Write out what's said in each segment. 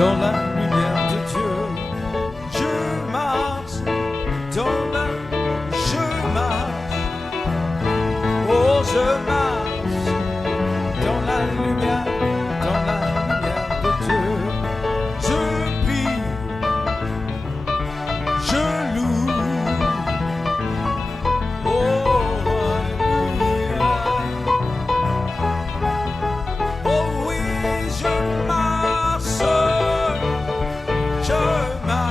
dans la lumière de Dieu. Je marche dans la, je marche, oh je marche dans la lumière de Dieu. Je prie, je loue, oh alléluia. Oh oui, je marche dans la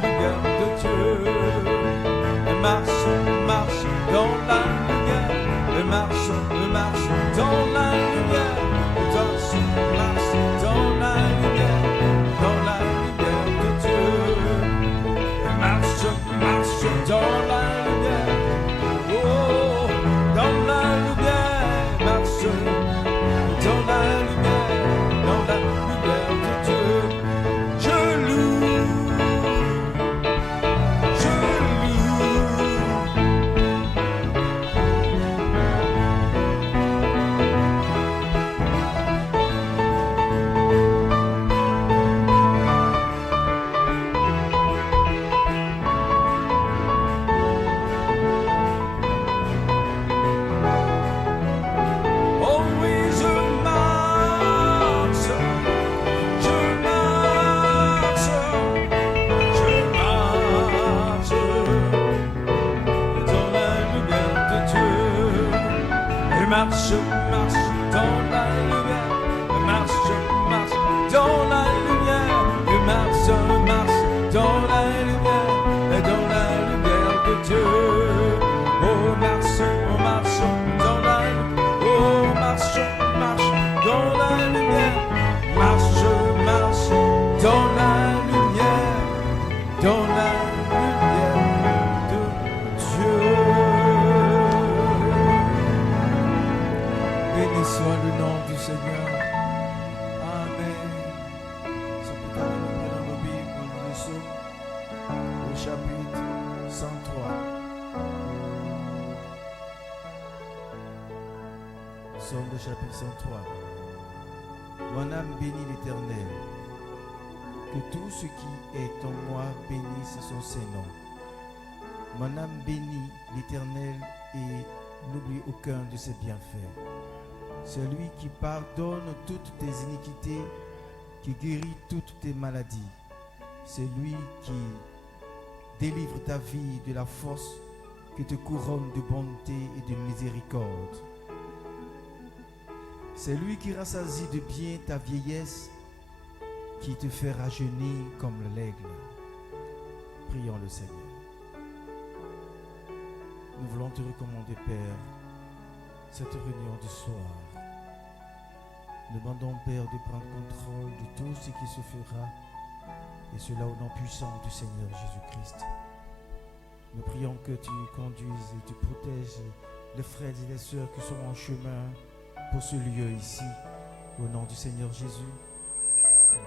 lumière de Dieu. Marche dans la lumière, marche dans la lumière, marche dans la lumière de Dieu. Marche dans la lumière, oh, dans la lumière, marche dans la lumière de Dieu. Je loue. Marche dans la lumière, marche dans la lumière, marche dans la lumière de Dieu. Oh marche dans la lumière, oh marche dans la lumière, marche dans la lumière de Dieu. Béni soit le nom du Seigneur. Amen. C'est pourquoi nous prenons nos Bibles, nous sommes au chapitre 103. Psaume de chapitre 103. Mon âme bénit l'Éternel. Que tout ce qui est en moi bénisse son Saint-Nom. Mon âme bénit l'Éternel et n'oublie aucun de ses bienfaits. C'est lui qui pardonne toutes tes iniquités, qui guérit toutes tes maladies. C'est lui qui délivre ta vie de la force, qui te couronne de bonté et de miséricorde. C'est lui qui rassasie de bien ta vieillesse, qui te fait rajeunir comme l'aigle. Prions le Seigneur. Nous voulons te recommander, Père, cette réunion du soir. Nous demandons, Père, de prendre contrôle de tout ce qui se fera, et cela au nom puissant du Seigneur Jésus-Christ. Nous prions que tu conduises et tu protèges les frères et les sœurs qui sont en chemin pour ce lieu ici, au nom du Seigneur Jésus.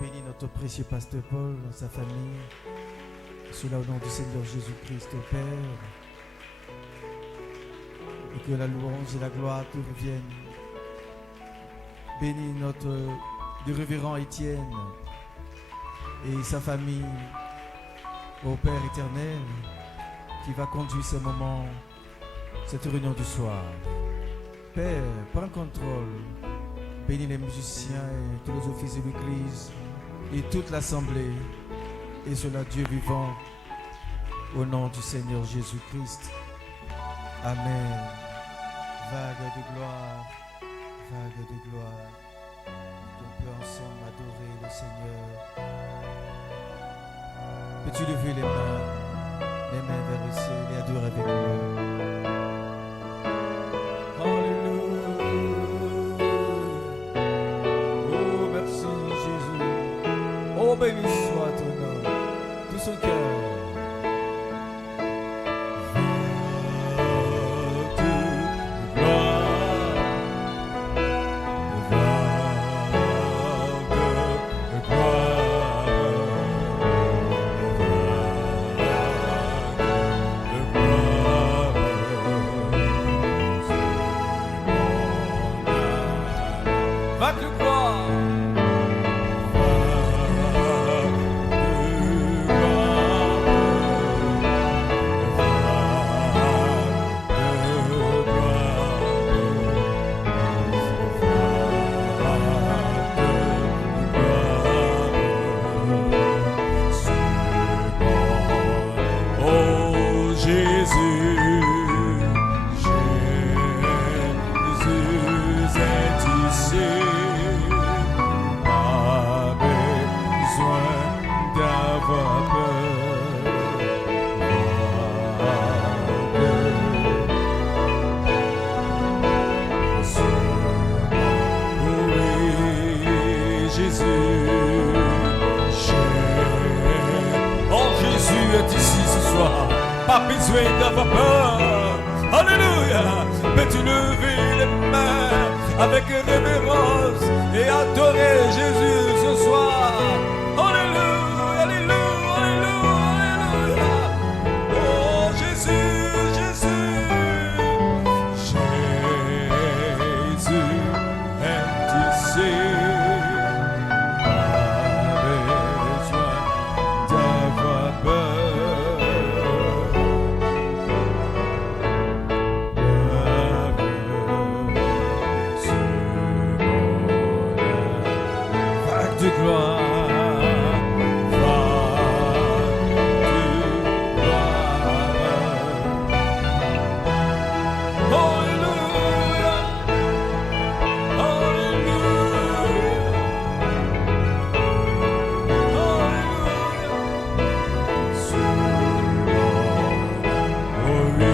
Bénis notre précieux pasteur Paul, sa famille, et cela au nom du Seigneur Jésus-Christ, Père. Et que la louange et la gloire te reviennent. Bénis notre révérend Étienne et sa famille, au Père éternel, qui va conduire ce moment, cette réunion du soir. Père, prends contrôle. Bénis les musiciens et tous les officiers de l'Église et toute l'assemblée. Et cela, Dieu vivant, au nom du Seigneur Jésus-Christ. Amen. Vague de gloire, vague de gloire. On peut ensemble adorer le Seigneur. Peux-tu lever les mains vers le ciel et adorer avec moi? Alléluia. Oh, merci Jésus. Oh, béni soit ton nom. Tout son cœur. Va de gloire. Pas besoin d'avoir peur. Alléluia. Peux-tu lever les mains avec révérence et adorer Jésus ce soir? Alléluia, alléluia, alléluia, alléluia. Oh Jésus, Jésus. Jésus est ici. Pas besoin d'avoir peur. De gloire, Alléluia, Alléluia, oh oui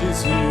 Jésus.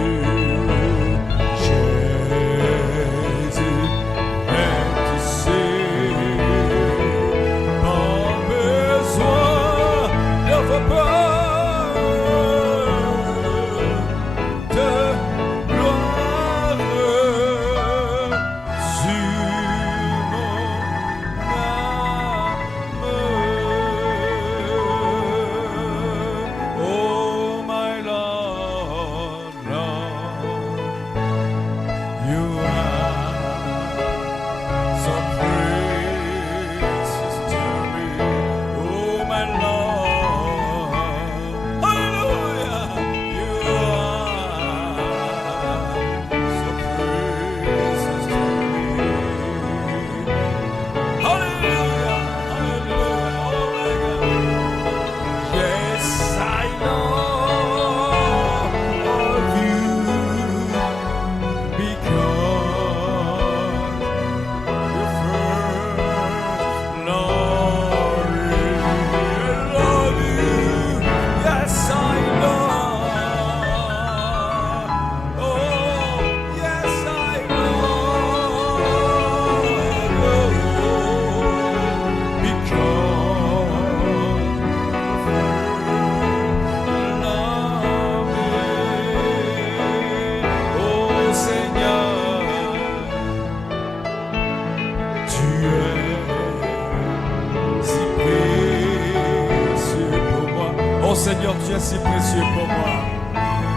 Seigneur, tu es si précieux pour moi.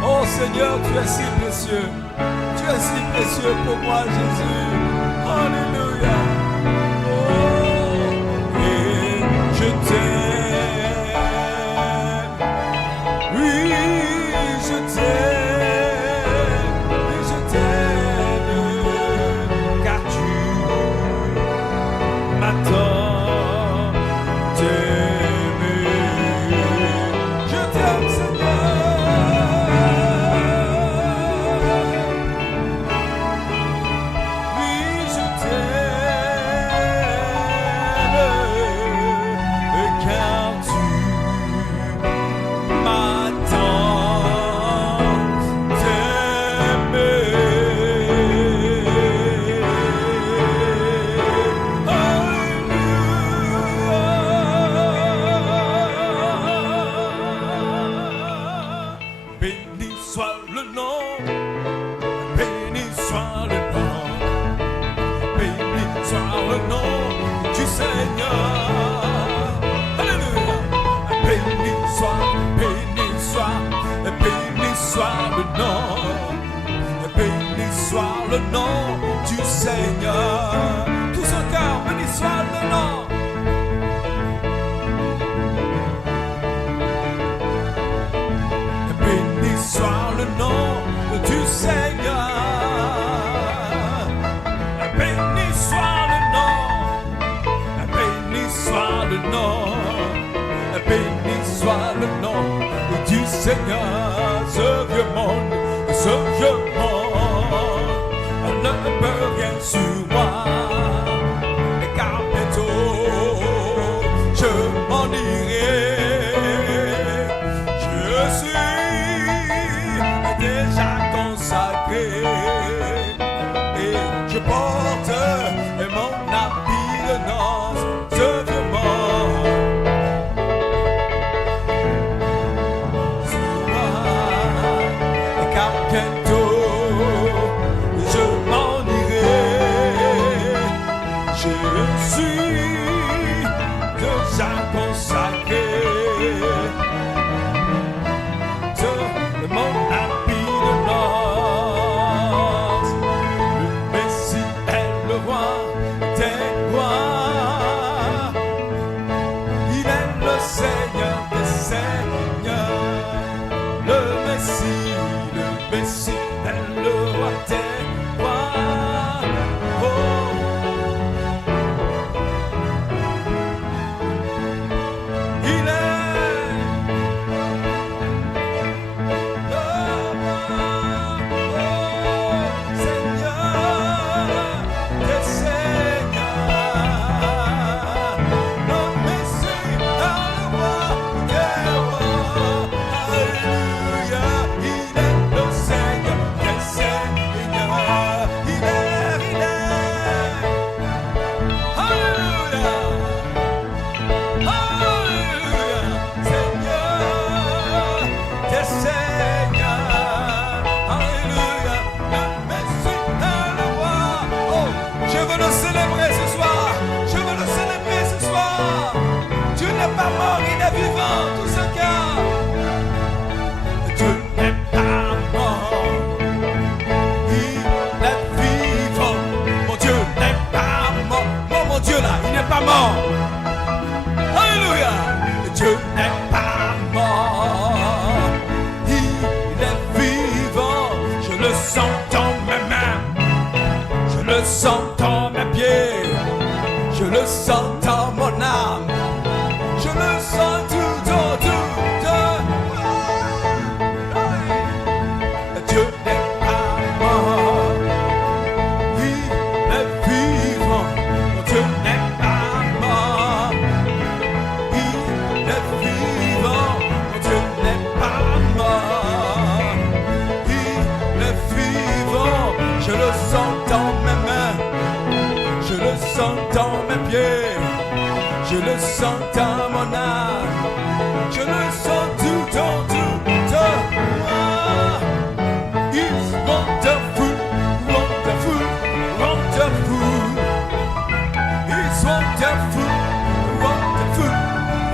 Oh Seigneur, tu es si précieux. Tu es si précieux pour moi, Jésus. Alléluia. Oh, et je t'aime. Oui, je t'aime. Oui, je t'aime. Car tu m'attends. béni soit le nom, béni soit le nom, béni soit le nom du Seigneur. Ce vieux monde ne peut rien sur moi, car bientôt je m'en irai. Je suis déjà consacré et je porte mon habit de noces. Ce vieux monde sur moi, car bientôt je m'en irai. Je suis déjà consacré. Mon habit de noces, le Messie est le roi des rois, il est le Seigneur des seigneurs. Le Messie est le roi des rois. Oh. Il est Alléluia, Dieu n'est pas mort, il est vivant. Je le sens dans mes mains, je le sens dans mes pieds, je le sens dans mon âme, je le sens tout autour de moi. Dieu n'est pas mort, il est vivant. Mon Dieu n'est pas mort, il est vivant. Mon Dieu n'est pas mort, il est vivant. Je le sens dans mes mains, je le sens dans mes pieds, je le sens dans mon âme, je le sens tout autour de moi. It's wonderful, wonderful, wonderful. It's wonderful, wonderful,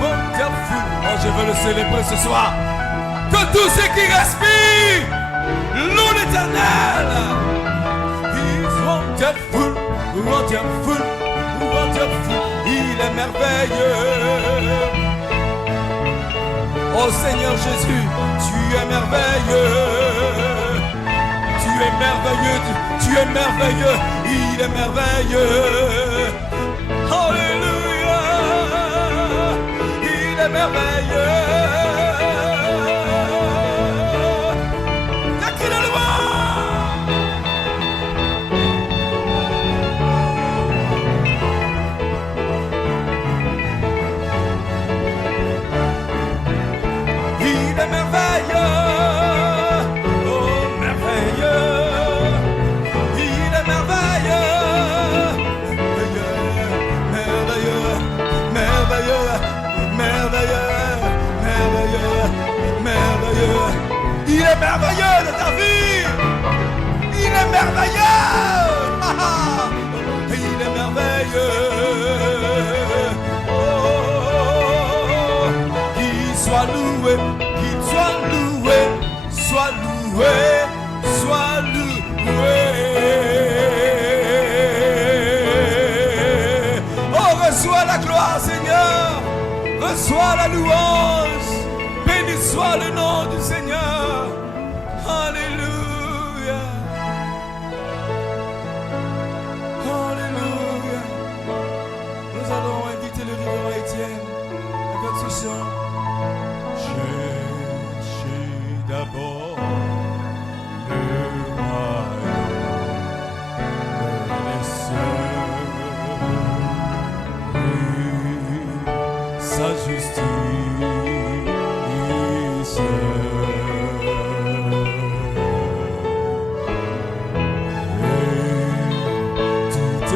wonderful. Oh, je veux le célébrer ce soir. Que tous ceux qui respirent louent l'Éternel. It's wonderful, wonderful, wonderful. Il est merveilleux. Oh Seigneur Jésus, tu es merveilleux. Tu es merveilleux, tu es merveilleux. Il est merveilleux. Alléluia. Il est merveilleux. Y'a qui le loin? Il est merveilleux, oh merveilleux, il est merveilleux, merveilleux, merveilleux, merveilleux, merveilleux, merveilleux, il est merveilleux de ta vie, il est merveilleux, il est merveilleux, oh, qu'il soit loué. Sois loué, sois loué, sois loué. Oh, reçois la gloire, Seigneur. Reçois la louange. Béni soit le nom du Seigneur. Alléluia. Oh,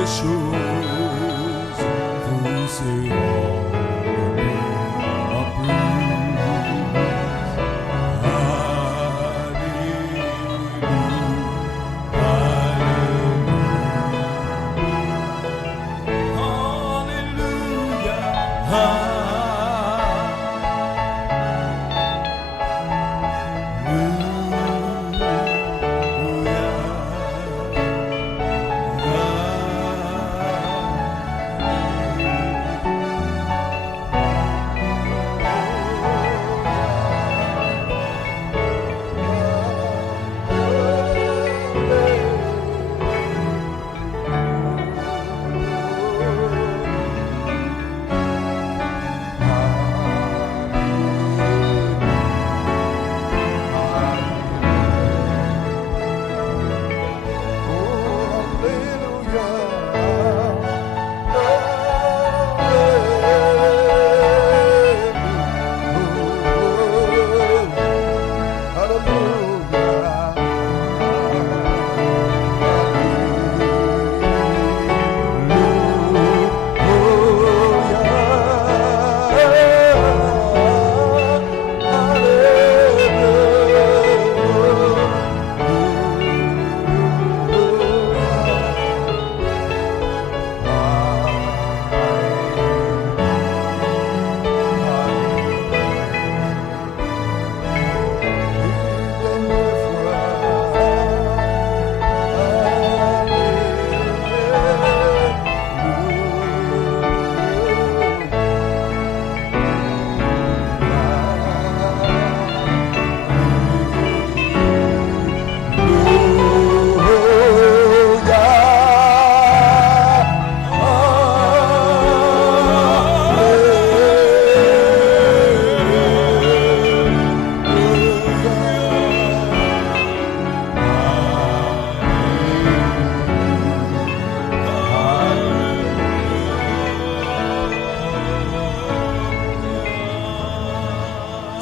ces choses vous seront données en plus.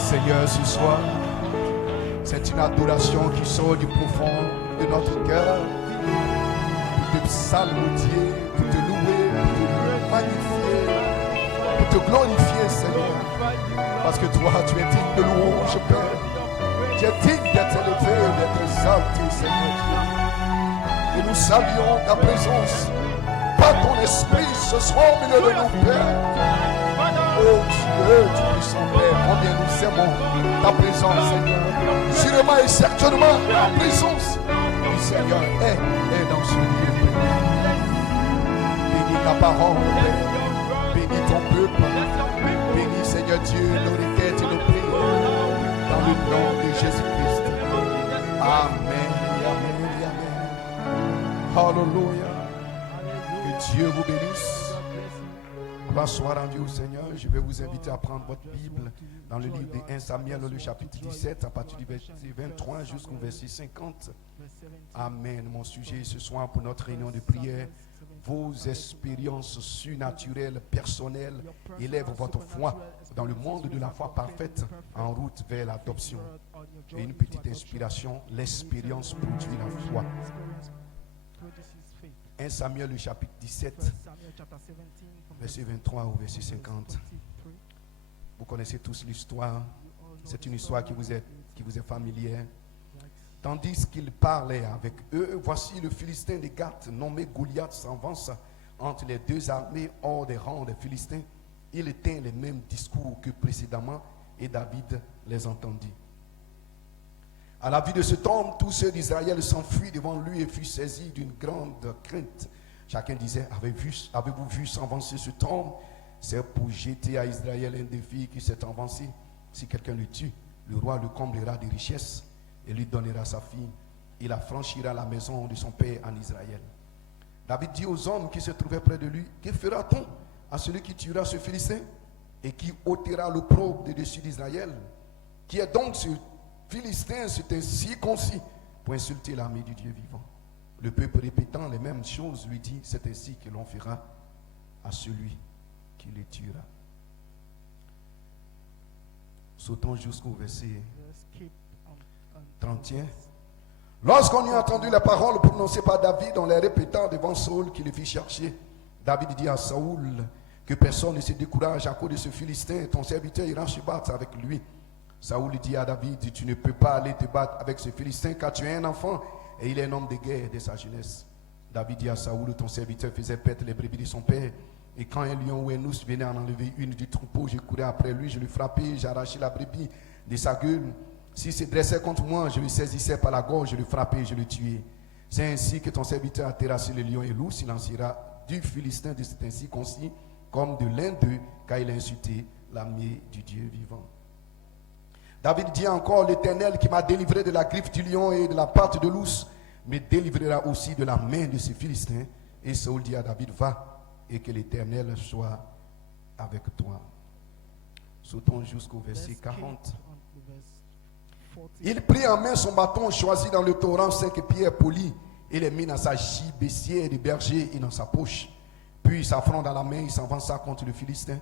Seigneur, ce soir, c'est une adoration qui sort du profond de notre cœur pour te psalmodier, pour te louer, pour te magnifier, pour te glorifier, Seigneur. Parce que toi, tu es digne de louange, Père. Tu es digne d'être élevé, d'être exalté, Seigneur Dieu. Et nous saluons ta présence par ton esprit ce soir au milieu de nous, Père. Oh Dieu, tu puissant Père, combien nous aimons ta présence, Seigneur. Sûrement et certainement, ta présence du Seigneur est dans ce lieu, Père. Bénis ta parole, Père. Bénis ton peuple. Bénis, Seigneur Dieu, nos requêtes et nos prières. Dans le nom de Jésus-Christ. Amen et amen et amen. Alléluia. Que Dieu vous bénisse. Gloire soit rendue au Seigneur. Je vais vous inviter à prendre votre Bible dans le livre de 1 Samuel, le chapitre 17, à partir du verset 23 jusqu'au verset 50. Amen. Mon sujet ce soir pour notre réunion de prière, vos expériences surnaturelles, personnelles, élèvent votre foi dans le monde de la foi parfaite en route vers l'adoption. Et une petite inspiration, l'expérience produit la foi. 1 Samuel, le chapitre 17, verset 23 au verset 50. Vous connaissez tous l'histoire. C'est une histoire qui vous est familière. Tandis qu'il parlait avec eux, voici le Philistin de Gath, nommé Goliath, s'avance entre les deux armées hors des rangs des Philistins. Il tint les mêmes discours que précédemment et David les entendit. À la vue de cet homme, tous ceux d'Israël s'enfuient devant lui et furent saisis d'une grande crainte. Chacun disait, avez-vous vu s'avancer cet homme? C'est pour jeter à Israël un défi qui s'est avancé. Si quelqu'un le tue, le roi le comblera de richesses et lui donnera sa fille. Il affranchira la maison de son père en Israël. David dit aux hommes qui se trouvaient près de lui, que fera-t-on à celui qui tuera ce Philistin et qui ôtera l'opprobre de dessus d'Israël? Qui est donc ce Philistin, c'est un circoncis pour insulter l'armée du Dieu vivant? Le peuple répétant les mêmes choses lui dit, c'est ainsi que l'on fera à celui qui les tuera. Sautons jusqu'au verset 31. Lorsqu'on eut entendu les paroles prononcées par David, on les répéta devant Saül qui le fit chercher. David dit à Saül que personne ne se décourage à cause de ce Philistin. Ton serviteur ira se battre avec lui. Saül dit à David, tu ne peux pas aller te battre avec ce Philistin car tu es un enfant et il est un homme de guerre de sa jeunesse. David dit à Saül, ton serviteur faisait paître les brebis de son père. Et quand un lion ou un ours venait en enlever une du troupeau, je courais après lui, je le frappais, j'arrachais la brebis de sa gueule. S'il se dressait contre moi, je le saisissais par la gorge, je le frappais, je le tuais. C'est ainsi que ton serviteur a terrassé le lion et l'ours, il en sera du Philistin de cet ainsi concis, comme de l'un d'eux, car il a insulté l'armée du Dieu vivant. David dit encore, l'Éternel qui m'a délivré de la griffe du lion et de la patte de l'ours, me délivrera aussi de la main de ce Philistin. Et Saül dit à David, va, et que l'Éternel soit avec toi. Sautons jusqu'au verset 40. Il prit en main son bâton choisi dans le torrent 5 pierres polies et les mit dans sa gibecière de berger et dans sa poche. Puis, sa fronde dans la main, il s'avança contre le Philistin.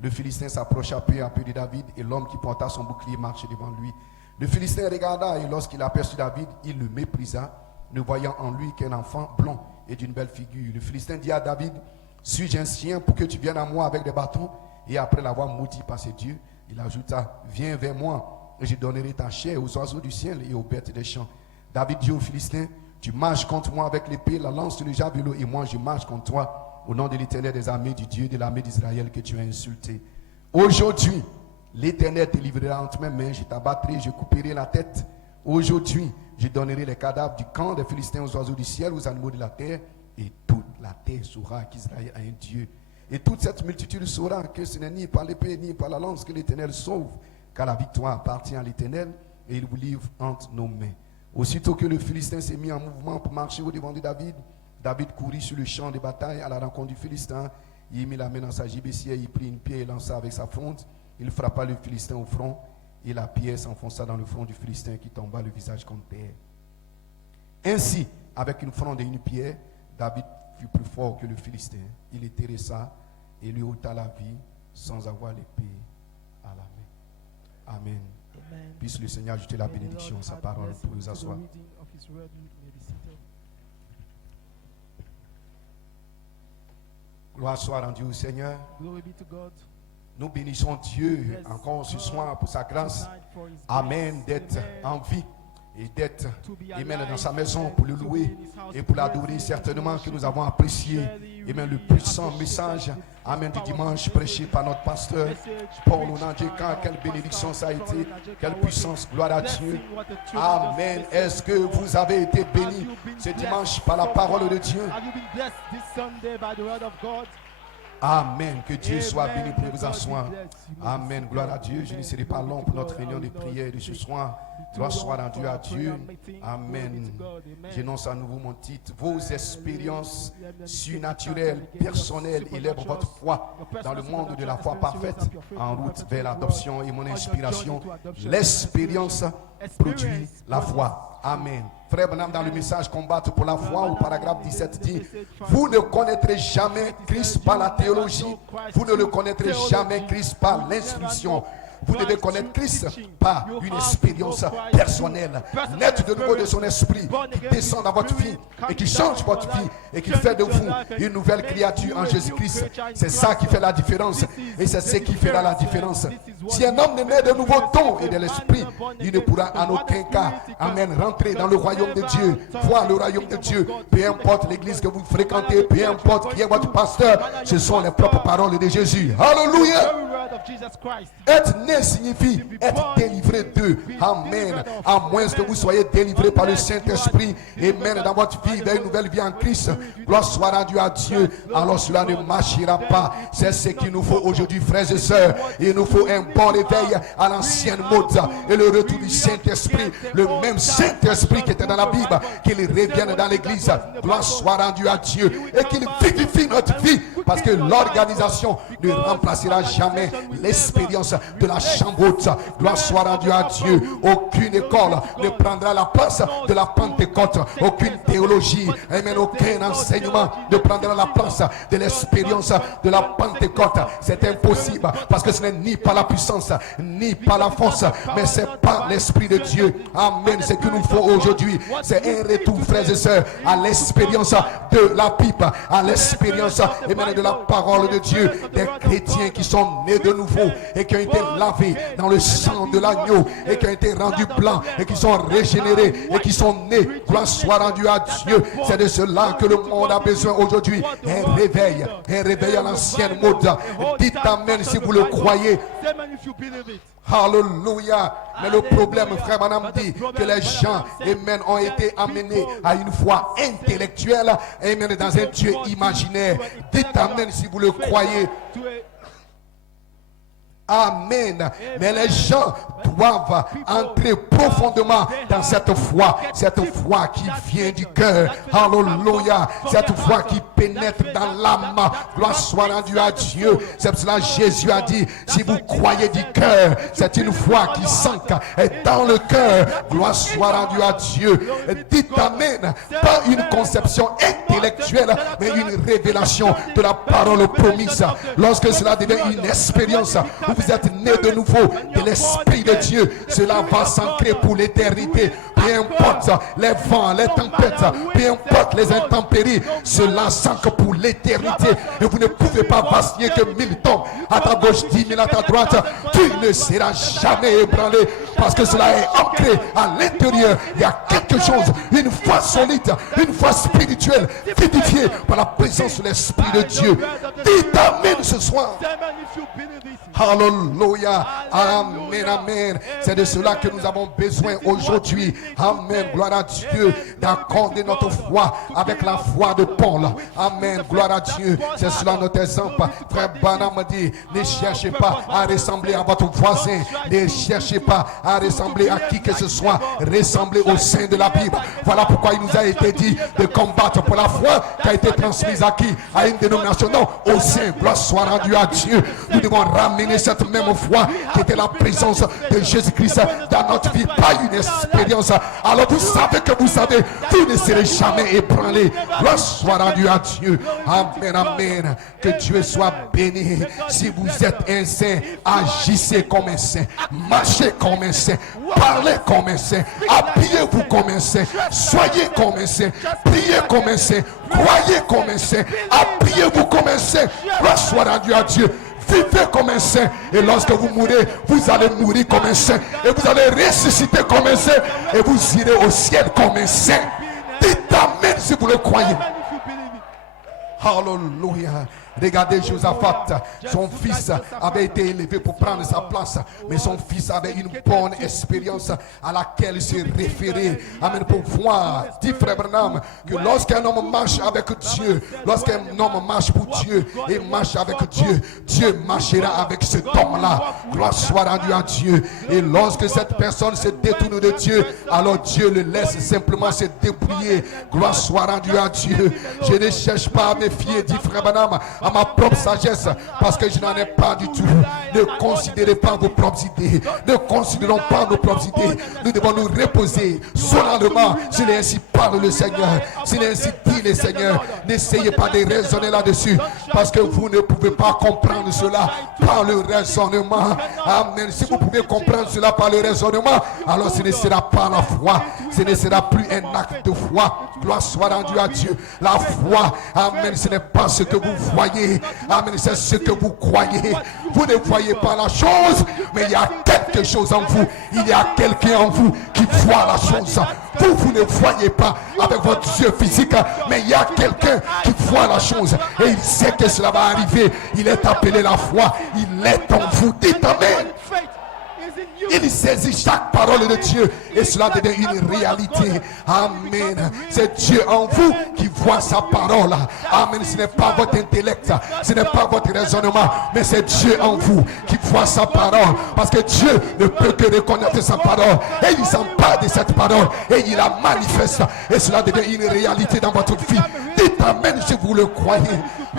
Le Philistin s'approcha peu à peu de David et l'homme qui porta son bouclier marchait devant lui. Le Philistin regarda et lorsqu'il aperçut David, il le méprisa, ne voyant en lui qu'un enfant blond et d'une belle figure. Le Philistin dit à David, suis-je un chien pour que tu viennes à moi avec des bâtons? Et après l'avoir maudit par ses dieux, il ajouta, viens vers moi et je donnerai ta chair aux oiseaux du ciel et aux bêtes des champs. David dit au Philistin, tu marches contre moi avec l'épée, la lance et le javelot, et moi je marche contre toi au nom de l'Éternel des armées, du Dieu de l'armée d'Israël que tu as insulté. Aujourd'hui, l'Éternel te livrera entre mes mains, je t'abattrai, je couperai la tête. Aujourd'hui, je donnerai les cadavres du camp des Philistins aux oiseaux du ciel, aux animaux de la terre, et toute la terre saura qu'Israël a un Dieu. Et toute cette multitude saura que ce n'est ni par l'épée ni par la lance que l'Éternel sauve, car la victoire appartient à l'Éternel et il vous livre entre nos mains. Aussitôt que le Philistin s'est mis en mouvement pour marcher au devant de David, David courut sur le champ de bataille à la rencontre du Philistin. Il mit la main dans sa gibecière, il prit une pierre et lança avec sa fronde. Il frappa le Philistin au front et la pierre s'enfonça dans le front du Philistin qui tomba le visage contre terre. Ainsi, avec une fronde et une pierre, David fut plus fort que le Philistin. Il terrassa et lui ôta la vie sans avoir l'épée à la main. Amen. Amen. Puisse le Seigneur ajouter la bénédiction à sa parole pour nous asseoir. Gloire soit rendue au Seigneur. Glory be to God. Nous bénissons Dieu encore ce soir pour sa grâce. Amen. D'être en vie et d'être dans sa maison pour le louer et pour l'adorer. Certainement que nous avons apprécié le puissant message amen, du dimanche prêché par notre pasteur Paul Onadjeka. Quelle bénédiction ça a été, quelle puissance, gloire à Dieu. Amen. Est-ce que vous avez été bénis ce dimanche par la parole de Dieu? Amen. Que Dieu soit béni pour vous asseoir. Amen. Gloire à Dieu. Je ne serai pas long pour notre réunion de prière de ce soir. Gloire soit rendue à Dieu. Amen. J'énonce à nouveau mon titre. Vos expériences surnaturelles, personnelles, élèvent votre foi dans le monde de la foi parfaite, en route vers l'adoption. Et mon inspiration, l'expérience produit la foi. Amen. Frère Branham, dans le message Combattre pour la foi, au paragraphe 17 dit, vous ne connaîtrez jamais Christ par la théologie, vous ne le connaîtrez jamais Christ par l'instruction. Vous devez connaître Christ par une expérience personnelle, naître de nouveau de son esprit, qui descend dans votre vie et qui change votre vie et qui fait de vous une nouvelle créature en Jésus-Christ. C'est ça qui fait la différence et c'est ce qui fera la différence. Si un homme ne naît de nouveau don et de l'esprit, il ne pourra en aucun cas, amen, rentrer dans le royaume de Dieu, voir le royaume de Dieu. Peu importe l'église que vous fréquentez, peu importe qui est votre pasteur, ce sont les propres paroles de Jésus. Alléluia. Être né signifie être délivré d'eux. Amen. À moins que vous soyez délivré par le Saint-Esprit et mène dans votre vie vers une nouvelle vie en Christ. Gloire soit rendue à Dieu. Alors cela ne marchera pas. C'est ce qu'il nous faut aujourd'hui, frères et sœurs. Il nous faut un bon réveil à l'ancienne mode et le retour du Saint-Esprit. Le même Saint-Esprit qui était dans la Bible, qu'il revienne dans l'église. Gloire soit rendue à Dieu et qu'il vivifie notre vie Parce que l'organisation ne remplacera jamais l'expérience de la chambre haute. Gloire soit rendue à Dieu. Aucune école ne prendra la place de la Pentecôte. Aucune théologie, amen, aucun enseignement ne prendra la place de l'expérience de la Pentecôte. C'est impossible parce que ce n'est ni par la puissance, ni par la force, mais c'est par l'Esprit de Dieu. Amen. Ce que nous faut aujourd'hui, c'est un retour, frères et sœurs, à l'expérience de la pipe, à l'expérience, amen, de la parole de Dieu, des chrétiens qui sont nés de nouveau et qui ont été lavés dans le sang de l'agneau et qui ont été rendus blancs et qui sont régénérés et qui sont nés. Gloire soit rendue à Dieu. C'est de cela que le monde a besoin aujourd'hui. Un réveil à l'ancienne mode. Dites amen si vous le croyez. Alléluia. Mais le problème, frère Madame, dit que les gens, amen, ont été amenés à une foi intellectuelle, amen, dans un Dieu imaginaire. Dites amen si vous le croyez. Amen. Mais les gens doivent entrer profondément dans cette foi qui vient du cœur. Alléluia. Cette foi qui pénètre dans l'âme. Gloire soit rendue à Dieu. C'est pour cela que Jésus a dit, si vous croyez du cœur, c'est une foi qui s'ancre dans le cœur. Gloire soit rendue à Dieu. Dites amen. Pas une conception intellectuelle, mais une révélation de la parole promise. Lorsque cela devient une expérience, vous êtes né de nouveau de l'Esprit de Dieu, cela va s'ancrer pour l'éternité. Peu importe les vents, les tempêtes, peu importe les intempéries, cela s'ancre pour l'éternité. Et vous ne pouvez pas vaciller que 1000 tombent à ta gauche, 10 000 à ta droite. Tu ne seras jamais ébranlé parce que cela est ancré à l'intérieur. Il y a quelque chose, une foi solide, une foi spirituelle, vivifiée par la présence de l'Esprit de Dieu. Dites amen ce soir. Alléluia. Amen, amen. C'est de cela que nous avons besoin aujourd'hui. Amen. Gloire à Dieu. D'accorder notre foi avec la foi de Paul. Amen. Gloire à Dieu. C'est cela notre exemple. Frère Branham dit, ne cherchez pas à ressembler à votre voisin. Ne cherchez pas à ressembler à qui que ce soit. Ressemblez au sein de la Bible. Voilà pourquoi il nous a été dit de combattre pour la foi qui a été transmise à qui? À une dénomination. Non, au sein. Gloire soit rendue à Dieu. Nous devons ramener cette même foi qui était la présence de Jésus-Christ dans notre vie, pas une expérience. Alors vous savez que vous savez, vous ne serez jamais ébranlé. Gloire soit rendue à Dieu. Amen, amen. Que Dieu soit béni. Si vous êtes un saint, agissez comme un saint, marchez comme un saint, parlez comme un saint, habillez-vous comme un saint, soyez comme un saint, priez comme un saint, croyez comme un saint, habillez-vous comme un saint. Gloire soit rendue à Dieu. Vivez comme un saint. Et lorsque vous mourrez, vous allez mourir comme un saint. Et vous allez ressusciter comme un saint. Et vous irez au ciel comme un saint. Dites amen si vous le croyez. Alléluia. Regardez Josaphat, son fils avait été élevé pour prendre sa place, mais son fils avait une bonne expérience à laquelle il se référait. Amen. Pour voir, dit Frère Branham, que lorsqu'un homme marche avec Dieu, lorsqu'un homme marche pour Dieu et marche avec Dieu, Dieu marchera avec cet homme-là. Gloire soit rendue à Dieu. Et lorsque cette personne se détourne de Dieu, alors Dieu le laisse simplement se débrouiller. Gloire soit rendue à Dieu. Je ne cherche pas à me fier, dit Frère Branham, à ma propre sagesse, parce que je n'en ai pas du tout. Ne considérez pas vos propres idées. Ne considérons pas nos propres idées. Nous devons nous reposer solennellement. S'il est ainsi parle le Seigneur, s'il est ainsi dit le Seigneur, n'essayez pas de raisonner là-dessus, parce que vous ne pouvez pas comprendre cela par le raisonnement. Amen. Si vous pouvez comprendre cela par le raisonnement, alors ce ne sera pas la foi, ce ne sera plus un acte de foi. Gloire soit rendue à Dieu. La foi, amen, ce n'est pas ce que vous voyez. Amen, c'est ce que vous croyez. Vous ne voyez pas la chose, mais il y a quelque chose en vous. Il y a quelqu'un en vous qui voit la chose. Vous ne voyez pas avec votre yeux physique, mais il y a quelqu'un qui voit la chose et il sait que cela va arriver. Il est appelé la foi. Il est en vous. Dites amen. Il saisit chaque parole de Dieu et cela devient une réalité. Amen. C'est Dieu en vous qui voit sa parole. Amen. Ce n'est pas votre intellect, ce n'est pas votre raisonnement, mais c'est Dieu en vous qui voit sa parole. Parce que Dieu ne peut que reconnaître sa parole et il s'empare de cette parole et il la manifeste et cela devient une réalité dans votre vie. Dites Amen si vous le croyez.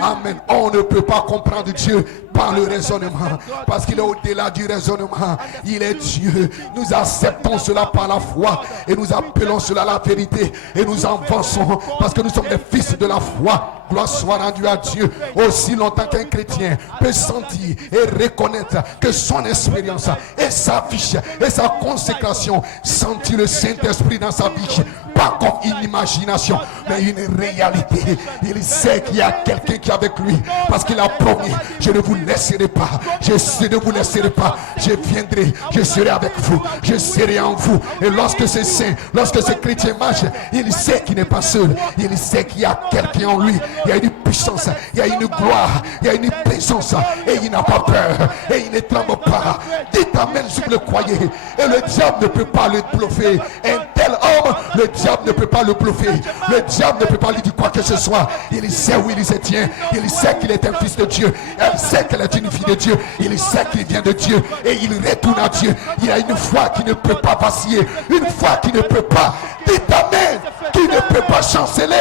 Amen. On ne peut pas comprendre Dieu par le raisonnement, parce qu'il est au-delà du raisonnement. Il est Dieu. Nous acceptons cela par la foi et nous appelons cela la vérité et nous avançons parce que nous sommes des fils de la foi. Gloire soit rendue à Dieu. Aussi longtemps qu'un chrétien peut sentir et reconnaître que son expérience et sa vie et sa consécration, sentir le Saint-Esprit dans sa vie, pas comme une imagination, mais une réalité. Il sait qu'il y a quelqu'un qui est avec lui, parce qu'il a promis: je ne vous laisserai pas, je ne vous laisserai pas, je viendrai, je serai avec vous, je serai en vous. Et lorsque ce saint, lorsque ce chrétien marche, il sait qu'il n'est pas seul, il sait qu'il y a quelqu'un en lui, il y a une puissance, il y a une gloire, il y a une présence, et il n'a pas peur, et il ne tremble pas. Dites Amen si vous le croyez, et le diable ne peut pas le bluffer. Un tel homme, le diable ne peut pas le bluffer, le diable ne peut pas lui dire quoi que ce soit. Il sait où il se tient, il sait qu'il est un fils de Dieu, elle sait qu'elle est une fille de Dieu, il sait qu'il vient de Dieu et il retourne à Dieu. Il a une foi qui ne peut pas vaciller, une foi qui ne peut pas, dites Amen, qui ne peut pas chanceler.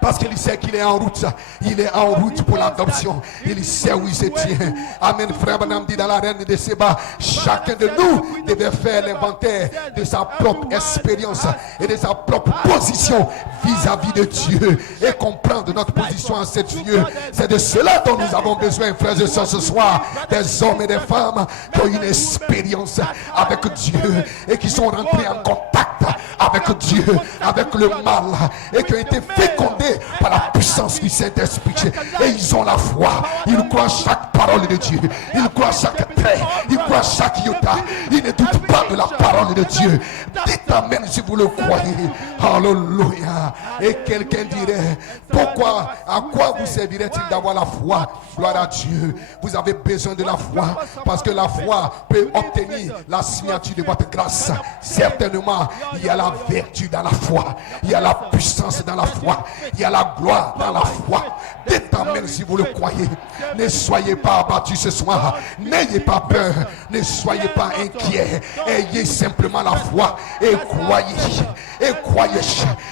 Parce qu'il sait qu'il est en route. Il est en route pour l'adoption. Il sait où il se tient. Amen. Frère Branham dit dans la reine de Séba, chacun de nous devait faire l'inventaire de sa propre expérience et de sa propre position vis-à-vis de Dieu et comprendre notre position en cet Dieu. C'est de cela dont nous avons besoin, frères et sœurs, ce soir. Des hommes et des femmes qui ont une expérience avec Dieu et qui sont rentrés en contact avec Dieu, avec le mal, et qui ont été fécondés par la puissance du Saint-Esprit. Et ils ont la foi. Ils croient chaque parole de Dieu. Ils croient chaque trait. Ils croient chaque iota. Ils ne doutent pas de la parole de Dieu. Dites Amen si vous le croyez. Alléluia. Et quelqu'un dirait: pourquoi, à quoi vous servirait-il d'avoir la foi? Gloire à Dieu. Vous avez besoin de la foi, parce que la foi peut obtenir la signature de votre grâce. Certainement, il y a la vertu dans la foi. Il y a la puissance dans la foi. Il y a la gloire dans la foi. Dites Amen si vous le croyez. Ne soyez pas abattus ce soir. N'ayez pas peur. Ne soyez pas inquiets. Ayez simplement la foi et croyez. Et croyez.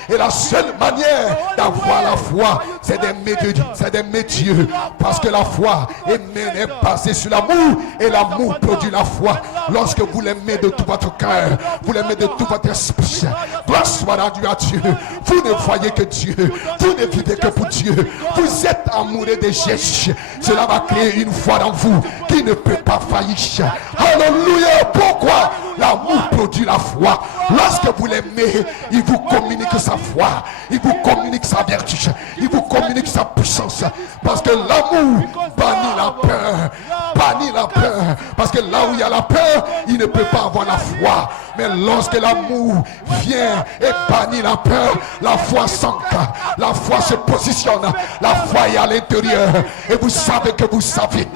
Et la seule manière d'avoir la foi, c'est d'aimer Dieu. Parce que la foi est basée sur l'amour. Et l'amour produit la foi. Lorsque vous l'aimez de tout votre cœur, vous l'aimez de tout votre esprit, gloire soit rendue à Dieu. Vous ne voyez que Dieu. Vous ne vivez que pour Dieu. Vous êtes amoureux de Jésus. Cela va créer une foi en vous qui ne peut pas faillir. Alléluia. Pourquoi? L'amour produit la foi. Lorsque vous l'aimez, il vous communique sa foi. Il vous communique sa vertu. Il vous communique sa puissance. Parce que l'amour bannit la peur. Bannit la peur. Parce que là où il y a la peur, il ne peut pas avoir la foi. Mais lorsque l'amour vient et bannit la peur, la foi s'ancre. La foi se positionne. La foi est à l'intérieur. Et vous savez que vous savez.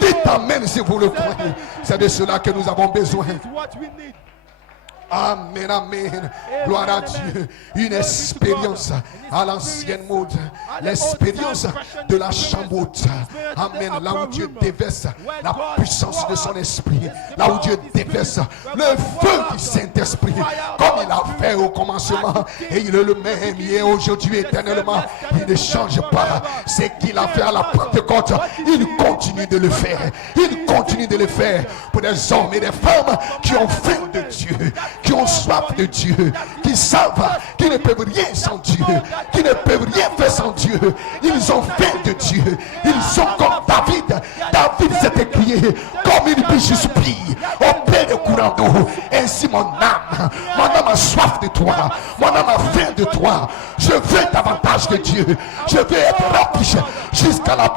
Dites Amen si vous le croyez. C'est de cela que nous avons besoin. Amen, amen. Gloire à Dieu. Une expérience à l'ancienne mode. L'expérience de la chambre haute. Amen. Là où Dieu déverse la puissance de son esprit. Là où Dieu déverse le feu du Saint-Esprit. Comme il a fait au commencement. Et il est le même. Il est aujourd'hui éternellement. Il ne change pas. Ce qu'il a fait à la Pentecôte, il continue de le faire. Il continue de le faire pour des hommes et des femmes qui ont faim de Dieu, qui ont soif de Dieu, qui savent qu'ils ne peuvent rien sans Dieu, qui ne peuvent rien faire sans Dieu. Ils ont faim de Dieu. Ils sont comme David. David s'est écrié comme une biche soupire au plein de courants d'eau. Ainsi mon âme a soif de toi, mon âme a faim de toi. Je veux davantage de Dieu. Je veux être rempli jusqu'à la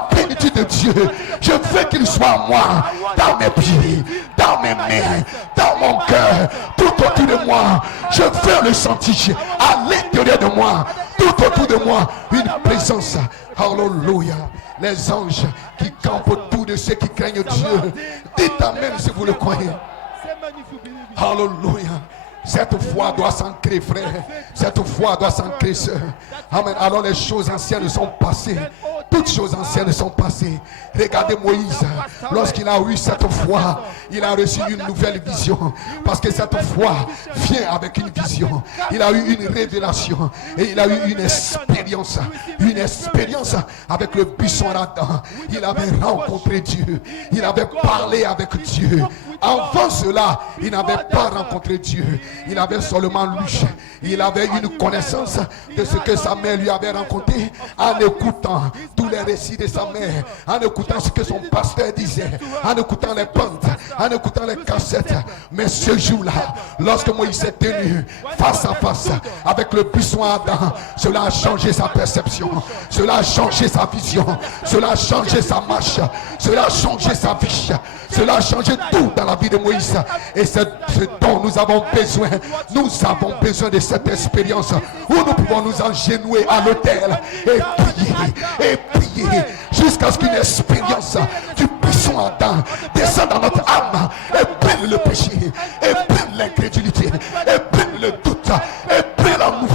plénitude de Dieu. Je veux qu'il soit en moi, dans mes pieds, dans mes mains, dans mon cœur, tout autour de moi. Je veux le sentir à l'intérieur de moi, tout autour de moi, une présence. Alléluia. Les anges qui campent autour de ceux qui craignent Dieu. Dites Amen si vous le croyez. Alléluia. Cette foi doit s'ancrer, frère. Cette foi doit s'ancrer, sœur. Amen. Alors les choses anciennes sont passées. Toutes choses anciennes sont passées. Regardez Moïse, lorsqu'il a eu cette foi, il a reçu une nouvelle vision. Parce que cette foi vient avec une vision. Il a eu une révélation et il a eu une expérience avec le buisson ardent. Il avait rencontré Dieu. Il avait parlé avec Dieu. Avant cela, il n'avait pas rencontré Dieu. Il avait seulement lu. Il avait une connaissance de ce que sa mère lui avait raconté en écoutant tous les récits de sa mère, en écoutant ce que son pasteur disait, en écoutant les bandes, en écoutant les cassettes. Mais ce jour-là, lorsque Moïse s'est tenu face à face avec le buisson ardent, cela a changé sa perception, cela a changé sa vision, cela a changé sa marche, cela a changé sa vie, cela a changé tout dans la vie de Moïse. Et c'est ce dont nous avons besoin. Nous avons besoin de cette expérience où nous pouvons nous engenouiller à l'autel et prier jusqu'à ce qu'une expérience du buisson ardent descende dans notre âme et brûle le péché, et brûle l'incrédulité, et brûle le doute, et brûle l'amour,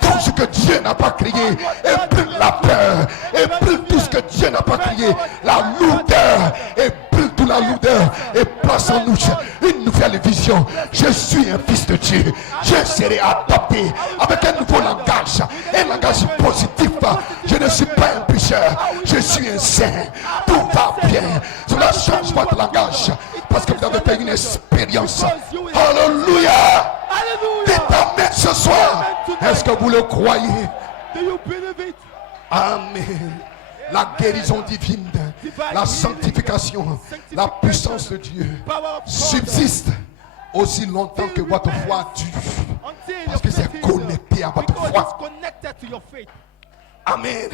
tout ce que Dieu n'a pas créé, et brûle la peur, et brûle tout ce que Dieu n'a pas créé, la lourdeur, et brûle toute la lourdeur, et place en nous une nouvelle vision. Je suis un fils de Dieu, je serai adopté avec un nouveau langage, un langage positif. Je ne suis pas un pécheur, je suis un saint. Tout va bien. Cela change votre langage parce que vous avez fait une expérience. Alléluia. Dites amen ce soir. Est-ce que vous le croyez? Amen. La guérison divine, la sanctification, la puissance de Dieu subsiste aussi longtemps que votre foi dure. Parce que c'est connecté à votre foi. Amen.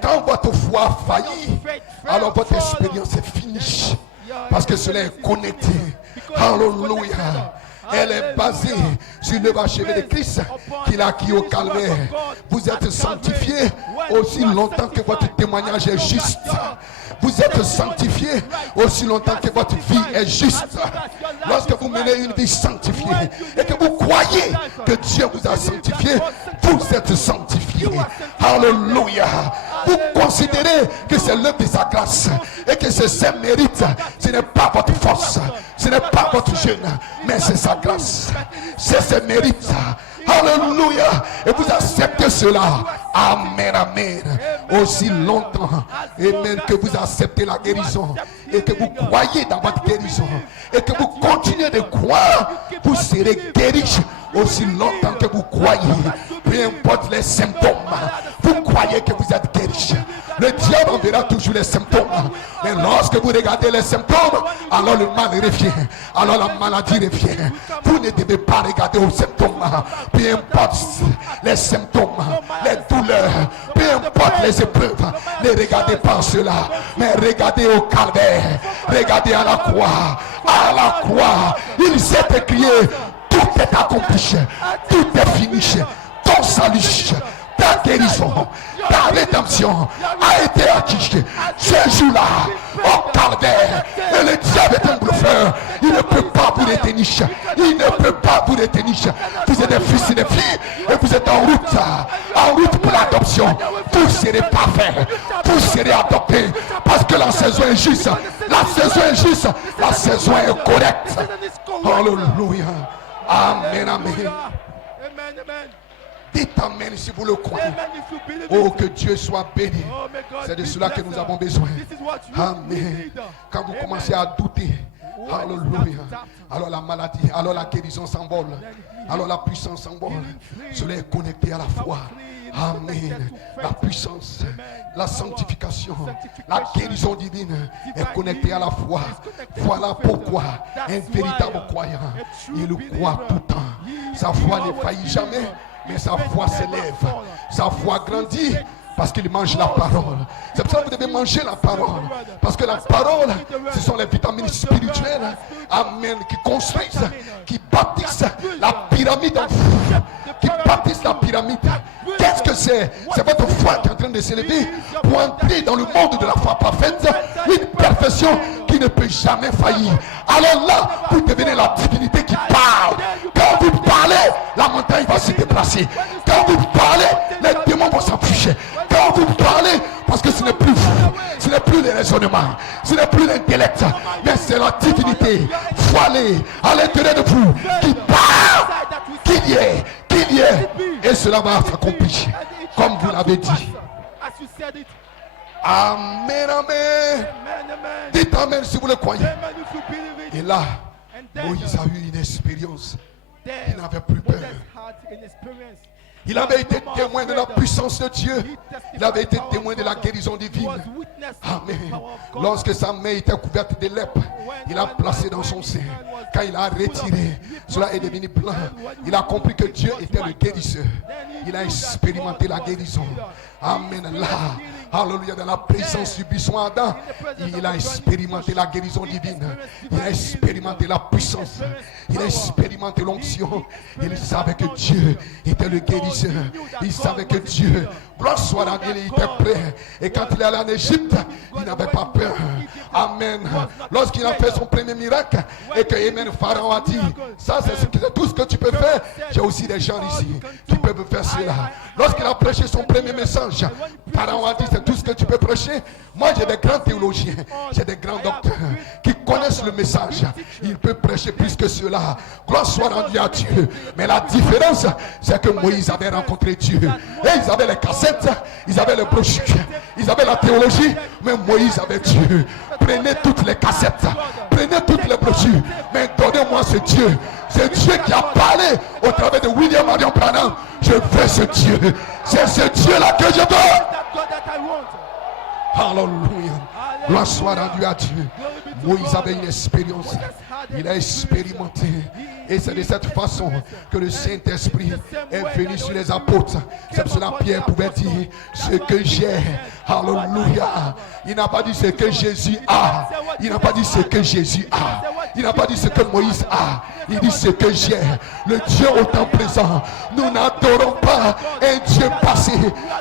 Quand votre foi faillit, alors votre expérience est finie. Parce que cela est connecté. Alléluia. Elle est basée sur le achevé de Christ qu'il a acquis au calvaire. Vous êtes sanctifiés aussi longtemps que votre témoignage est juste. Vous êtes sanctifiés aussi longtemps que votre vie est juste. Lorsque vous menez une vie sanctifiée et que vous croyez que Dieu vous a sanctifié, vous êtes sanctifiés. Alléluia. Vous considérez que c'est l'œuvre de sa grâce et que c'est ses mérites. Ce n'est pas votre force, ce n'est pas votre jeûne, mais c'est sa grâce, c'est ses mérites. Alléluia. Et vous acceptez cela. Amen, amen. Aussi longtemps, amen, que vous acceptez la guérison et que vous croyez dans votre guérison et que vous continuez de croire, vous serez guéris. Aussi longtemps que vous croyez, peu importe les symptômes, vous croyez que vous êtes guéris. Le diable enverra toujours les symptômes. Mais lorsque vous regardez les symptômes, alors le mal revient. Alors la maladie revient. Vous ne devez pas regarder aux symptômes. Peu importe les symptômes, les douleurs, peu importe les épreuves. Ne regardez pas cela. Mais regardez au calvaire. Regardez à la croix. À la croix. Il s'est écrié. Tout est accompli. Tout est fini. Ton salut, ta guérison, ta rédemption a été acquis. Ce jour-là, au calvaire, et le diable est un bluffeur. Il ne peut pas vous retenir. Il ne peut pas vous retenir. Vous êtes des fils et des filles et vous êtes en route pour l'adoption. Vous serez parfaits. Vous serez adoptés parce que la saison est juste. La saison est juste. La saison est correcte. Alléluia. Amen, amen. Dites amen si vous le croyez. Oh, que Dieu soit béni. C'est de cela que nous avons besoin. Amen. Quand vous commencez à douter, alléluia, alors la maladie, alors la guérison s'envole, alors la puissance s'envole. Cela est connecté à la foi. Amen. La puissance, la sanctification, la guérison divine est connectée à la foi. Voilà pourquoi un véritable croyant, il croit tout le temps. Sa foi ne faillit jamais, mais sa foi s'élève. Sa foi grandit parce qu'il mange la parole. C'est pour ça que vous devez manger la parole. Parce que la parole, ce sont les vitamines spirituelles, amen, qui construisent, qui bâtissent la pyramide en fou. Qui bâtissent la pyramide. Qu'est-ce que c'est? C'est votre foi qui est en train de s'élever pour entrer dans le monde de la foi parfaite. Une perfection qui ne peut jamais faillir. Alors là, vous devenez la divinité qui parle. Quand vous parlez, la montagne va se déplacer. Quand vous parlez, les démons vont s'enfuir. Quand vous parlez, parce que ce n'est plus vous, le raisonnement, ce n'est plus l'intellect, mais c'est la divinité voilée à l'intérieur de vous qui parle qu'il y ait, et cela va s'accomplir comme vous l'avez dit. Amen, amen. Dites amen si vous le croyez. Et là, Moïse a eu une expérience. Il n'avait plus peur. Il avait été témoin de la puissance de Dieu. Il avait été témoin de la guérison divine. Amen. Lorsque sa main était couverte de lèpre, il a placé dans son sein. Quand il a retiré, cela est devenu blanc. Il a compris que Dieu était le guérisseur. Il a expérimenté la guérison. Amen. Là, alléluia, dans la présence du buisson Adam, il a expérimenté la guérison divine. Il a expérimenté la puissance. Il a expérimenté l'onction. Il savait que Dieu était le guérisseur. Il savait que Dieu, gloire soit à Dieu, il était prêt. Et quand il est allé en Égypte, il n'avait pas peur. Amen. Lorsqu'il a fait son premier miracle et que Amen, Pharaon a dit, ça c'est tout ce que tu peux faire. J'ai aussi des gens ici qui peuvent faire cela. Lorsqu'il a prêché son premier message, Pharaon a dit, c'est tout ce que tu peux prêcher. Moi j'ai des grands théologiens, j'ai des grands docteurs qui connaissent le message. Ils peuvent prêcher plus que cela. Gloire soit rendue à Dieu. Mais la différence, c'est que Moïse avait rencontré Dieu. Et ils avaient les cassettes, ils avaient les brochures, ils avaient la théologie, mais Moïse avait Dieu. Prenez toutes les cassettes, prenez toutes les brochures, mais donnez-moi ce Dieu. C'est Dieu qui a parlé au travers de William Marion Branham. Je veux ce Dieu. C'est ce Dieu-là que je veux. Alléluia. Gloire soit rendue à Dieu. Moïse avait une expérience. Il a expérimenté. Et c'est de cette façon que le Saint-Esprit est venu sur les apôtres. C'est pour cela que Pierre pouvait dire ce que j'ai. Alléluia. Il n'a pas dit ce que Jésus a. Il n'a pas dit ce que Jésus a. Il n'a pas dit ce que Moïse a. Il dit ce que j'ai. Le Dieu au temps présent. Nous n'adorons pas un Dieu passé.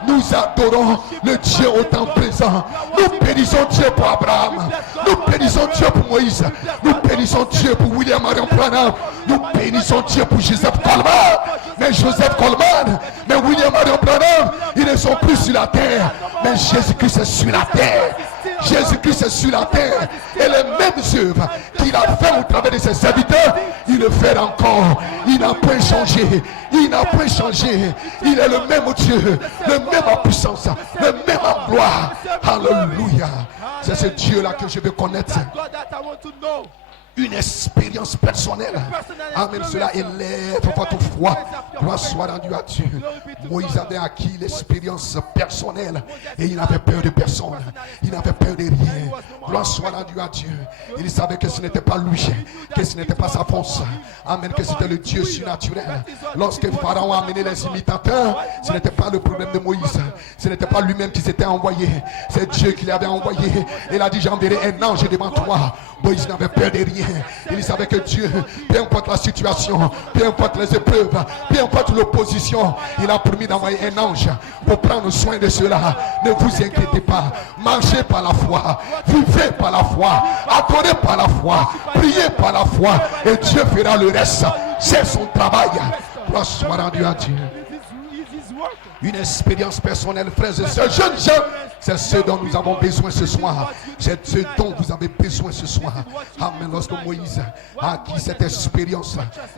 Nous adorons le Dieu au temps présent. Nous bénissons Dieu pour Abraham. Nous bénissons Dieu pour Moïse. Nous bénissons Dieu pour William Marion Branham. Nous bénissons Dieu pour Joseph Coleman. Mais Joseph Coleman, mais William Marion Branham, ils ne sont plus sur la terre. Mais Jésus-Christ est sur la terre. Jésus-Christ est sur la terre. Et les mêmes œuvres qu'il a fait au travers de ses serviteurs, il le fait encore. Il n'a pas changé. Il n'a pas changé. Il est le même Dieu, le même en puissance, le même en gloire. Alléluia. C'est ce Dieu-là que je veux connaître. Une expérience personnelle. Amen. Cela élève votre foi. Gloire soit rendue à Dieu. Moïse avait acquis l'expérience personnelle et il n'avait peur de personne. Il n'avait peur de rien. Gloire soit rendue à Dieu. Il savait que ce n'était pas lui, que ce n'était pas sa force. Amen. Que c'était le Dieu surnaturel. Lorsque Pharaon a amené les imitateurs, ce n'était pas le problème de Moïse. Ce n'était pas lui-même qui s'était envoyé. C'est Dieu qui l'avait envoyé. Il a dit, j'enverrai un ange devant toi. Moïse n'avait peur de rien. Il savait que Dieu, peu importe la situation, peu importe les épreuves, peu importe l'opposition, il a promis d'envoyer un ange pour prendre soin de cela. Ne vous inquiétez pas. Marchez par la foi. Vivez par la foi. Adorez par la foi. Priez par la foi. Et Dieu fera le reste. C'est son travail. Gloire soit rendue à Dieu. Une expérience personnelle, frères et sœurs, jeunes gens, c'est ce dont nous avons besoin ce soir. C'est ce dont vous avez besoin ce soir. Amen. Lorsque Moïse a acquis cette expérience,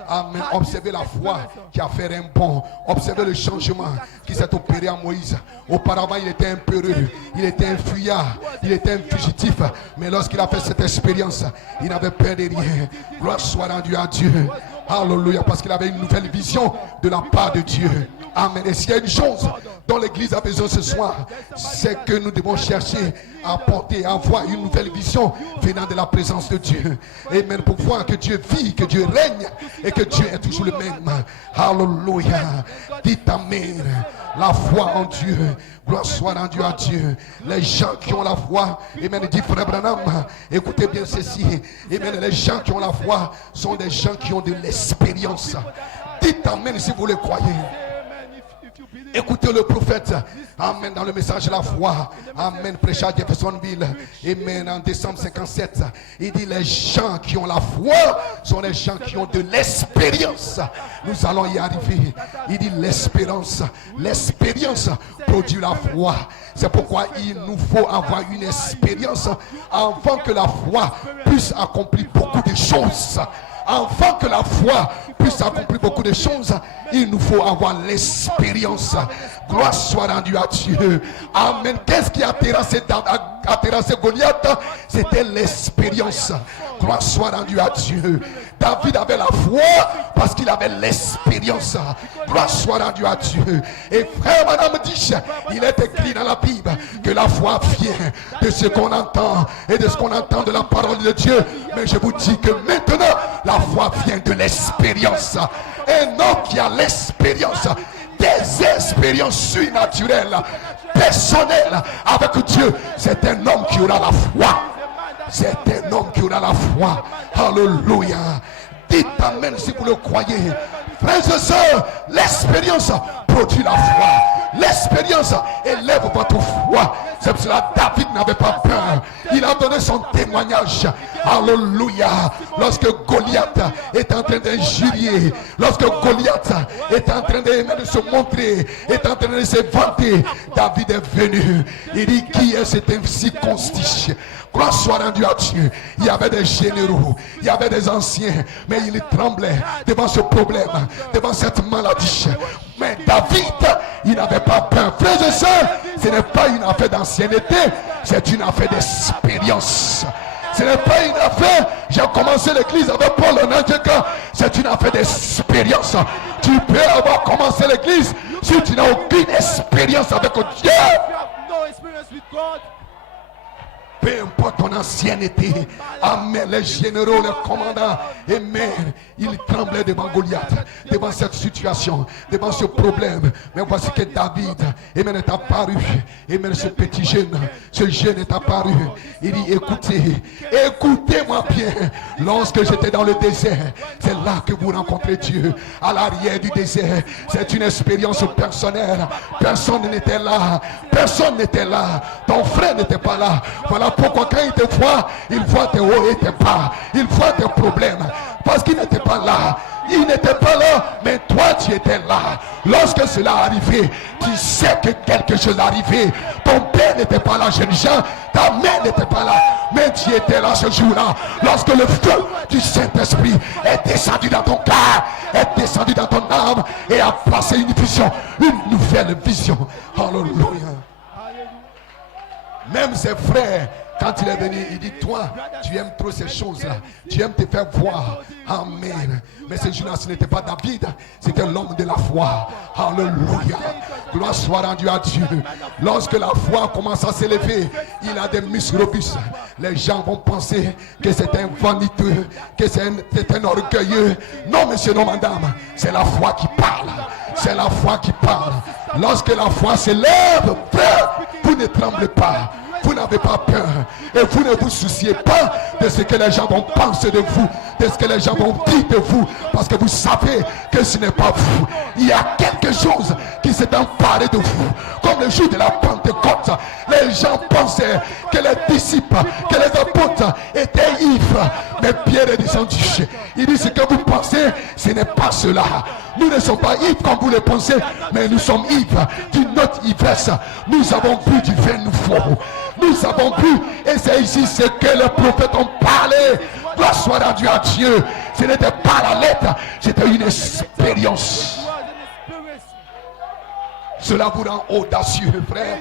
amen. Observez la foi qui a fait un bond. Observez le changement qui s'est opéré à Moïse. Auparavant, il était un peureux, il était un fuyard, il était un fugitif. Mais lorsqu'il a fait cette expérience, il n'avait peur de rien. Gloire soit rendue à Dieu. Alléluia, parce qu'il avait une nouvelle vision de la part de Dieu. Amen. Et s'il y a une chose dont l'église a besoin ce soir, c'est que nous devons chercher à porter, à avoir une nouvelle vision venant de la présence de Dieu. Amen. Pour voir que Dieu vit, que Dieu règne et que Dieu est toujours le même. Alléluia. Dites amen. La foi en Dieu. Gloire soit rendue à Dieu. Les gens qui ont la foi, amen, dit frère Branham, écoutez bien ceci. Amen. Les gens qui ont la foi sont des gens qui ont de l'expérience. Dites amen si vous le croyez. Écoutez le prophète, amen, dans le message de la foi, amen, prêché à Jeffersonville, amen, en décembre 57, il dit les gens qui ont la foi sont les gens qui ont de l'expérience. Nous allons y arriver. Il dit l'expérience produit la foi. C'est pourquoi il nous faut avoir une expérience avant que la foi puisse accomplir beaucoup de choses. Avant que la foi puisse accomplir beaucoup de choses, il nous faut avoir l'expérience. Gloire soit rendue à Dieu. Amen. Qu'est-ce qui a terrassé Goliath? C'était l'expérience. Gloire soit rendue à Dieu. David avait la foi parce qu'il avait l'expérience. Gloire soit rendue à Dieu. Et frère, madame dit, il est écrit dans la Bible que la foi vient de ce qu'on entend et de ce qu'on entend de la parole de Dieu. Mais je vous dis que maintenant, la foi vient de l'expérience. Un homme qui a l'expérience, des expériences surnaturelles, personnelles avec Dieu, c'est un homme qui aura la foi. C'est un homme qui aura la foi. Alléluia. Dites amen si vous le croyez. Frères et sœurs, l'expérience produit la foi. L'expérience élève votre foi. C'est pour cela que David n'avait pas peur. Il a donné son témoignage. Alléluia. Lorsque Goliath est en train d'injurier, lorsque Goliath est en train de se montrer, est en train de se vanter, David est venu. Il dit, qui est cet incirconcis? Gloire soit rendue à Dieu. Il y avait des généraux, il y avait des anciens, mais il tremblait devant ce problème, devant cette maladie. Mais David, il n'avait pas peur. Frères et sœurs, ce n'est pas une affaire d'ancienneté, c'est une affaire d'expérience. Ce n'est pas une affaire, j'ai commencé l'église avec Paul en Angélica, c'est une affaire d'expérience. Tu peux avoir commencé l'église si tu n'as aucune expérience avec Dieu. Peu importe ton ancienneté, amen, les généraux, les commandants, amen, ils tremblaient devant Goliath, devant cette situation, devant ce problème. Mais voici que David, amen, est apparu, amen, ce petit jeune est apparu. Il dit, écoutez, écoutez-moi bien. Lorsque j'étais dans le désert, c'est là que vous rencontrez Dieu, à l'arrière du désert. C'est une expérience personnelle. Personne n'était là, personne n'était là, ton frère n'était pas là. Voilà pourquoi quand il te voit, il voit tes hauts et tes bas, il voit tes problèmes, parce qu'il n'était pas là. Il n'était pas là, mais toi tu étais là. Lorsque cela arrivait, tu sais que quelque chose arrivait. Ton père n'était pas là, jeune Jean, ta mère n'était pas là, mais tu étais là ce jour-là. Lorsque le feu du Saint-Esprit est descendu dans ton cœur, est descendu dans ton âme et a placé une vision, une nouvelle vision. Alléluia. Même ses frères, quand il est venu, il dit, toi, tu aimes trop ces choses-là. Tu aimes te faire voir. Amen. Mais ce jour-là, ce n'était pas David, c'était l'homme de la foi. Alléluia. Gloire soit rendue à Dieu. Lorsque la foi commence à s'élever, il a des muscles robustes. Les gens vont penser que c'est un vaniteux, que c'est un orgueilleux. Non, monsieur, non, madame. C'est la foi qui parle. C'est la foi qui parle. Lorsque la foi s'élève, frère, vous ne tremblez pas. Vous n'avez pas peur. Et vous ne vous souciez pas de ce que les gens vont penser de vous, de ce que les gens vont dire de vous. Parce que vous savez que ce n'est pas vous. Il y a quelque chose qui s'est emparé de vous. Comme le jour de la Pentecôte, les gens pensaient que les disciples, que les apôtres étaient ivres. Mais Pierre est descendu. Il dit, ce que vous pensez, ce n'est pas cela. Nous ne sommes pas ivres comme vous le pensez, mais nous sommes ivres d'une autre ivresse. Nous avons bu du vin nouveau. Nous avons bu, et c'est ici ce que les prophètes ont parlé. Gloire soit rendue à Dieu. Ce n'était pas la lettre, c'était une expérience. Cela vous rend audacieux, frère.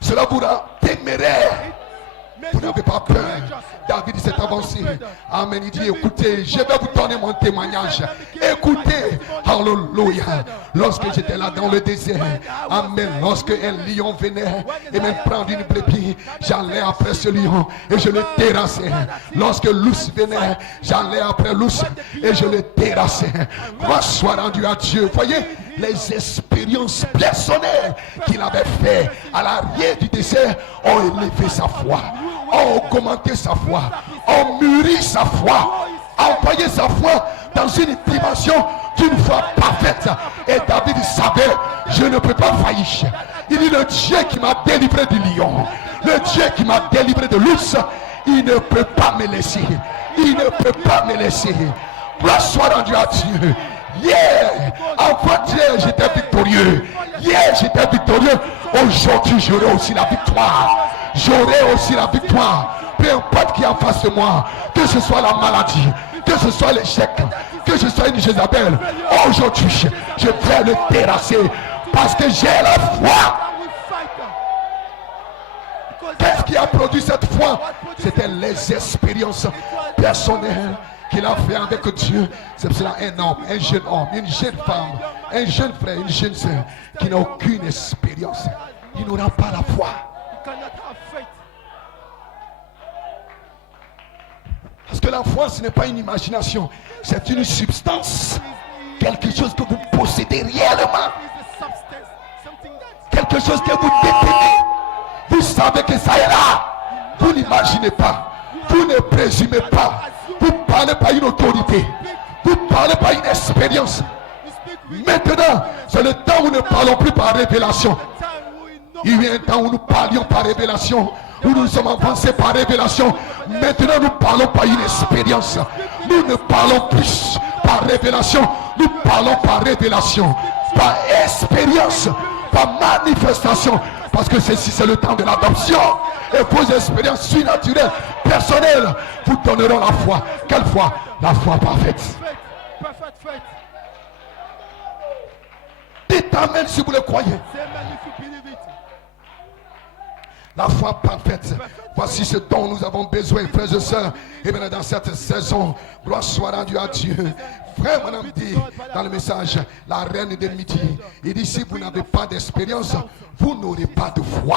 Cela vous rend téméraire. Vous n'avez pas peur. David s'est avancé. Amen. Il dit, écoutez, je vais vous donner mon témoignage. Écoutez. Alléluia. Lorsque j'étais là dans le désert. Amen. Lorsque un lion venait et me prendre une brebis, j'allais après ce lion et je le terrassais. Lorsque l'ours venait, j'allais après l'ours et je le terrassais. Gloire soit rendue à Dieu. Voyez les expériences personnelles qu'il avait fait à l'arrière du désert ont élevé sa foi, ont augmenté sa foi, ont mûri sa foi, envoyé sa foi dans une dimension d'une foi parfaite. Et David savait, je ne peux pas faillir. Il dit, le Dieu qui m'a délivré du lion, le Dieu qui m'a délivré de l'ours, il ne peut pas me laisser. Il ne peut pas me laisser. Gloire soit rendue à Dieu. Hier, avant-hier, j'étais victorieux. Hier, j'étais victorieux. Aujourd'hui, j'aurai aussi la victoire. J'aurai aussi la victoire. Peu importe qui est en face de moi, que ce soit la maladie, que ce soit l'échec, que ce soit une Jézabel, aujourd'hui, je vais le terrasser parce que j'ai la foi. Qu'est-ce qui a produit cette foi? C'était les expériences personnelles qu'il a fait avec Dieu. C'est pour cela un homme, un jeune homme, une jeune femme, un jeune frère, une jeune soeur qui n'a aucune expérience, il n'aura pas la foi. Parce que la foi, ce n'est pas une imagination, c'est une substance, quelque chose que vous possédez réellement, quelque chose que vous détenez. Vous savez que ça est là. Vous n'imaginez pas, vous ne présumez pas, vous ne parlez pas une autorité, vous ne parlez pas une expérience. Maintenant, c'est le temps où nous ne parlons plus par révélation. Il y a un temps où nous parlions par révélation, où nous sommes avancés par révélation. Maintenant, nous parlons par une expérience. Nous ne parlons plus par révélation, nous parlons par révélation, par expérience, par manifestation. Parce que ceci, c'est le temps de l'adoption. Et vos expériences surnaturelles, personnelles, vous donneront la foi. Quelle foi? La foi parfaite. Dites amen si vous le croyez. La foi parfaite. Voici ce dont nous avons besoin, frères et sœurs. Et maintenant, dans cette saison, gloire soit rendue à Dieu. Frère, madame dit dans le message, la reine de midi, il dit, si vous n'avez pas d'expérience, vous n'aurez pas de foi.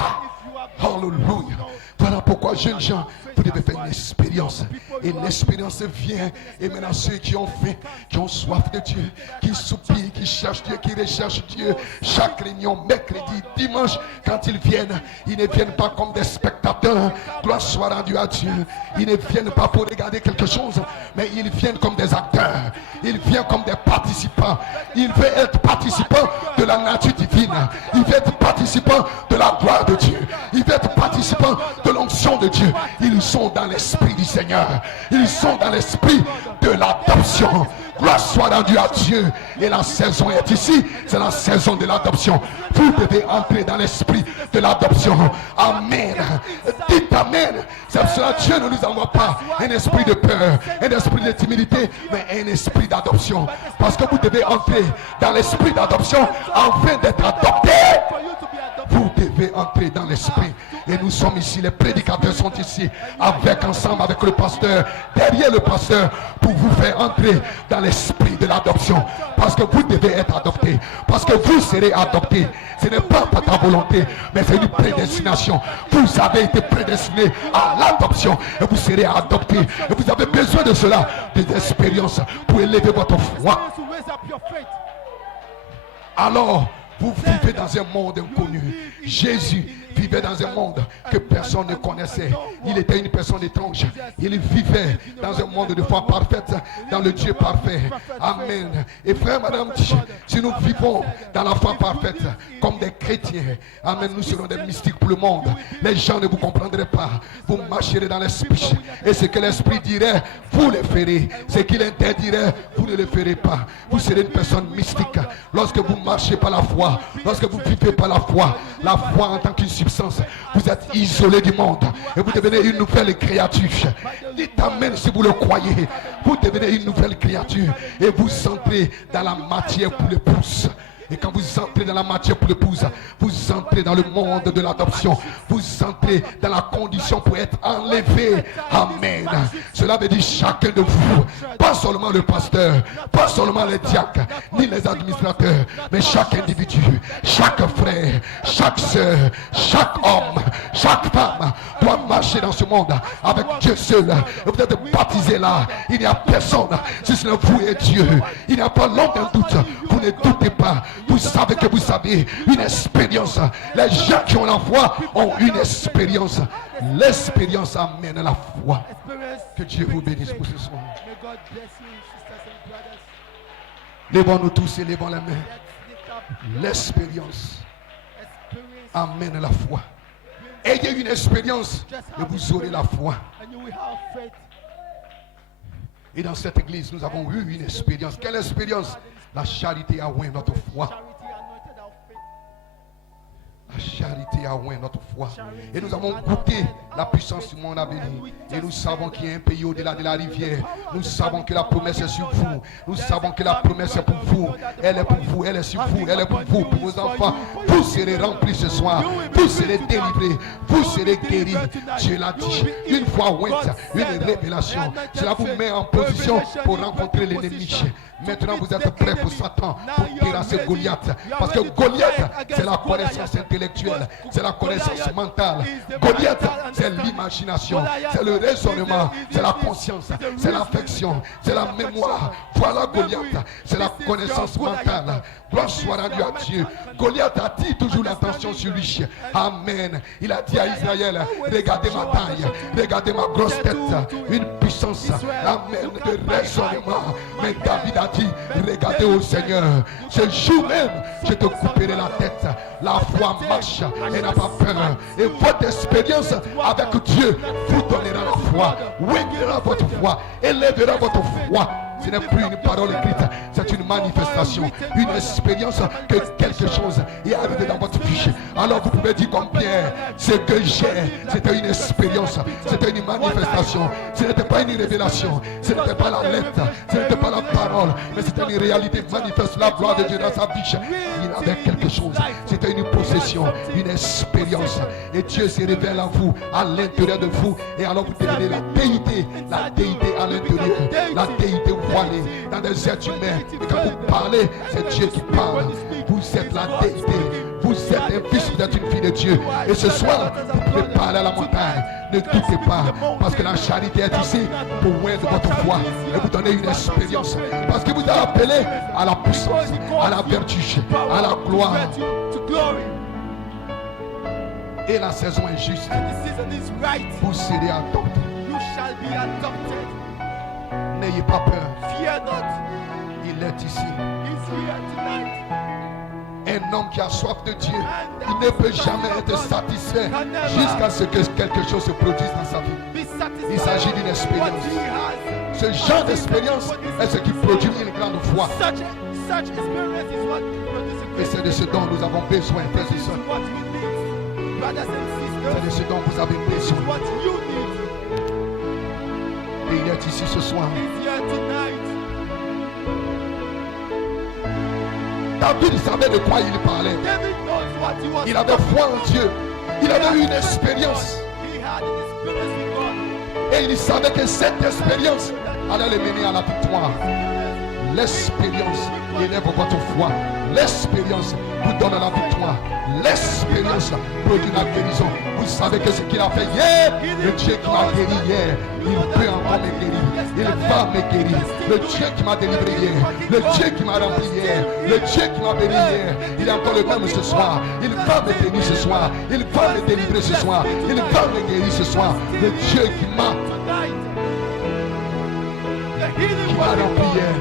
Alléluia. Voilà pourquoi, jeunes gens, vous devez faire une expérience. Et l'expérience vient. Et maintenant, ceux qui ont faim, qui ont soif de Dieu, qui soupirent, qui cherchent Dieu, qui recherchent Dieu, chaque réunion, mercredi, dimanche, quand ils ne viennent pas comme des spectateurs. Gloire soit rendue à Dieu. Ils ne viennent pas pour regarder quelque chose, mais ils viennent comme des acteurs. Ils viennent comme des participants. Ils veulent être participants de la nature divine. Ils veulent être participants de la gloire de Dieu. Ils veulent être participants de l'onction de Dieu. Ils sont dans l'esprit du Seigneur. Ils sont dans l'esprit de l'adoption. Gloire soit rendue à Dieu. Et la saison est ici. C'est la saison de l'adoption. Vous devez entrer dans l'esprit de l'adoption. Amen. Dites amen. C'est pour cela que Dieu ne nous envoie pas un esprit de peur, un esprit de timidité, mais un esprit d'adoption. Parce que vous devez entrer dans l'esprit d'adoption afin d'être adopté. Vous devez entrer dans l'esprit. Et nous sommes ici, les prédicateurs sont ici, ensemble avec le pasteur, derrière le pasteur, pour vous faire entrer dans l'esprit de l'adoption. Parce que vous devez être adopté. Parce que vous serez adopté. Ce n'est pas par ta volonté, mais c'est une prédestination. Vous avez été prédestiné à l'adoption et vous serez adopté. Et vous avez besoin de cela, des expériences pour élever votre foi. Alors, vous vivez dans un monde inconnu. Jésus vivait dans un monde que personne ne connaissait. Il était une personne étrange. Il vivait dans un monde de foi parfaite, dans le Dieu parfait. Amen. Et frère, madame, si nous vivons dans la foi parfaite comme des chrétiens, amen, nous serons des mystiques pour le monde. Les gens ne vous comprendraient pas. Vous marcherez dans l'esprit. Et ce que l'esprit dirait, vous le ferez. Ce qu'il interdirait, vous ne le ferez pas. Vous serez une personne mystique. Lorsque vous marchez par la foi, lorsque vous vivez par la foi en tant qu'une substance, vous êtes isolé du monde et vous devenez une nouvelle créature. Dites amen si vous le croyez. Vous devenez une nouvelle créature et vous entrez dans la matière pour l'épouse. Et quand vous entrez dans la matière pour l'épouse, vous entrez dans le monde de l'adoption. Vous entrez dans la condition pour être enlevé. Amen. Cela veut dire chacun de vous, pas seulement le pasteur, pas seulement les diacres, ni les administrateurs, mais chaque individu, chaque frère, chaque soeur, chaque homme, chaque femme doit marcher dans ce monde avec Dieu seul. Et vous êtes baptisés là. Il n'y a personne, si ce n'est vous et Dieu. Il n'y a pas l'ombre d'un doute. Vous ne doutez pas. Vous savez que vous avez une expérience. Les gens qui ont la foi ont une expérience. L'expérience amène à la foi. Que Dieu vous bénisse pour ce soir. Levons-nous tous et levons les mains. L'expérience amène à la foi. Ayez une expérience et vous aurez la foi. Et dans cette église, nous avons eu une expérience. Quelle expérience? La charité a oint notre foi. charité a oint notre foi. Et nous avons goûté la puissance du monde à béni. Et nous savons qu'il y a un pays au-delà de la rivière. Nous savons que la promesse est sur vous. Nous savons que la promesse est pour vous. Elle est pour vous, elle est sur vous, elle est pour vous, pour vos enfants. Vous serez remplis ce soir. Vous serez délivrés. Vous serez guéris. Dieu l'a dit. Une fois ointe, une révélation. Cela vous met en position pour rencontrer l'ennemi. Maintenant, vous êtes prêts pour Satan, pour terrasser Goliath. Parce que Goliath, c'est la connaissance intellectuelle, c'est la connaissance mentale. Goliath, c'est l'imagination, c'est le raisonnement, c'est la conscience, c'est l'affection, c'est la mémoire. Voilà Goliath, c'est la connaissance mentale. Gloire soit rendue à Dieu. Goliath attire toujours l'attention sur lui. Amen. Il a dit à Israël, regardez ma taille, regardez ma grosse tête, une puissance, amen, de raisonnement. Mais David a dit, regardez au Seigneur, ce jour même, je te couperai la tête. La foi marche et n'a pas peur. Et votre expérience avec Dieu vous donnera la foi, ouvrira votre foi, élèvera votre foi. Ce n'est plus une parole écrite, c'est une manifestation, une expérience que quelque chose est arrivé dans votre vie. Alors vous pouvez dire comme Pierre, ce que j'ai, c'était une expérience, c'était une manifestation, ce n'était pas une révélation, ce n'était pas la lettre, ce n'était pas la parole, mais c'était une réalité manifeste, la gloire de Dieu dans sa vie. Il avait quelque chose, c'était une possession, une expérience. Et Dieu se révèle à vous, à l'intérieur de vous, et alors vous devenez la déité à l'intérieur, la déité voilée dans des êtres humains. Et quand vous parlez, c'est Dieu qui parle. Vous êtes la déité, vous êtes un fils, vous êtes une fille de Dieu. Et ce soir, vous pouvez parler à la montagne. Ne doutez pas, parce que la charité est ici pour oindre votre foi et vous donner une expérience. Parce que vous avez appelé à la puissance, à la vertu, à la gloire. Et la saison est juste. Vous serez adoptés. N'ayez pas peur. Fear not. Il est ici. He's here tonight. Un homme qui a soif de Dieu, il ne peut jamais être satisfait jusqu'à ce que quelque chose se produise dans sa vie. Il s'agit d'une expérience. Ce genre d'expérience est ce qui produit une grande foi. Et c'est de ce dont nous avons besoin, frères et sœurs. C'est de ce dont vous avez besoin. Et il est ici ce soir. David savait de quoi il parlait. Il avait foi en Dieu. Il avait eu une expérience. Et il savait que cette expérience allait le mener à la victoire. L'expérience élève votre foi. L'expérience vous donne la victoire. L'expérience produit la guérison. Vous savez que ce qu'il a fait hier, le Dieu qui m'a guéri hier, il peut encore me guérir. Il va me guérir. Le Dieu qui m'a délivré hier, le Dieu qui m'a rempli hier, le Dieu qui m'a béni hier, il est encore le même ce soir. Il va me bénir ce soir. Il va me délivrer ce soir. Il va me guérir ce soir. Le Dieu qui m'a rempli hier.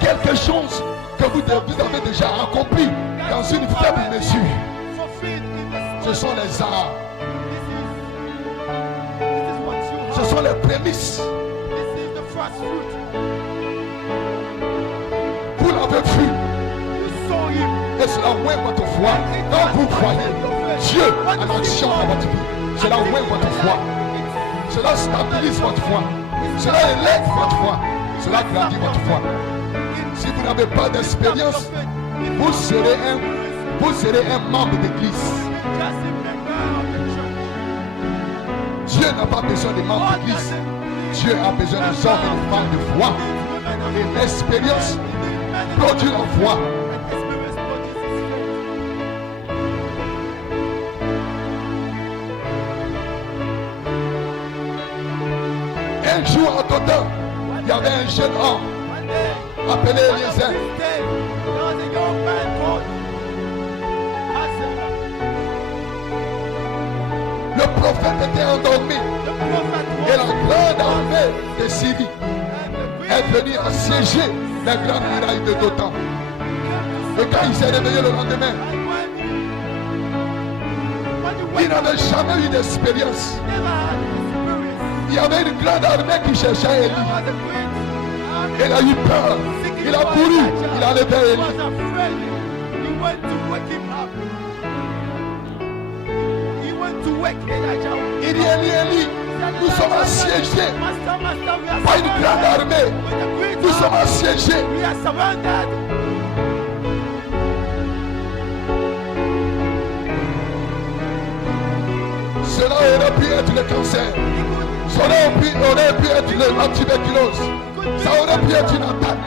Quelque chose que vous avez déjà accompli dans une faible mesure. Ce sont les arts. Ce sont les prémices. Vous l'avez vu. Et cela oint votre foi. Quand vous voyez Dieu en action dans votre vie, cela oint votre foi. Cela stabilise votre foi. Cela élève votre foi. Cela grandit votre foi. Si vous n'avez pas d'expérience, vous serez un membre d'église. Dieu n'a pas besoin de membres d'église. Dieu a besoin des hommes et des femmes de foi. Et l'expérience produit la foi. Un jour en Dothan, il y avait un jeune homme appelé Eliezer. Le prophète était endormi et la grande armée de Syrie est venue assiéger la grande muraille de Dothan. Et quand il s'est réveillé le lendemain, il n'avait jamais eu d'expérience. Il y avait une grande armée qui cherchait Élie. Il a eu peur. Il a couru. Il allait vers Élie. Il dit Eli, Eli, nous sommes assiégés par une grande armée. Nous sommes assiégés. Cela aurait pu être le cancer. Cela aurait pu être la tuberculose. Ça aurait pu être une attaque.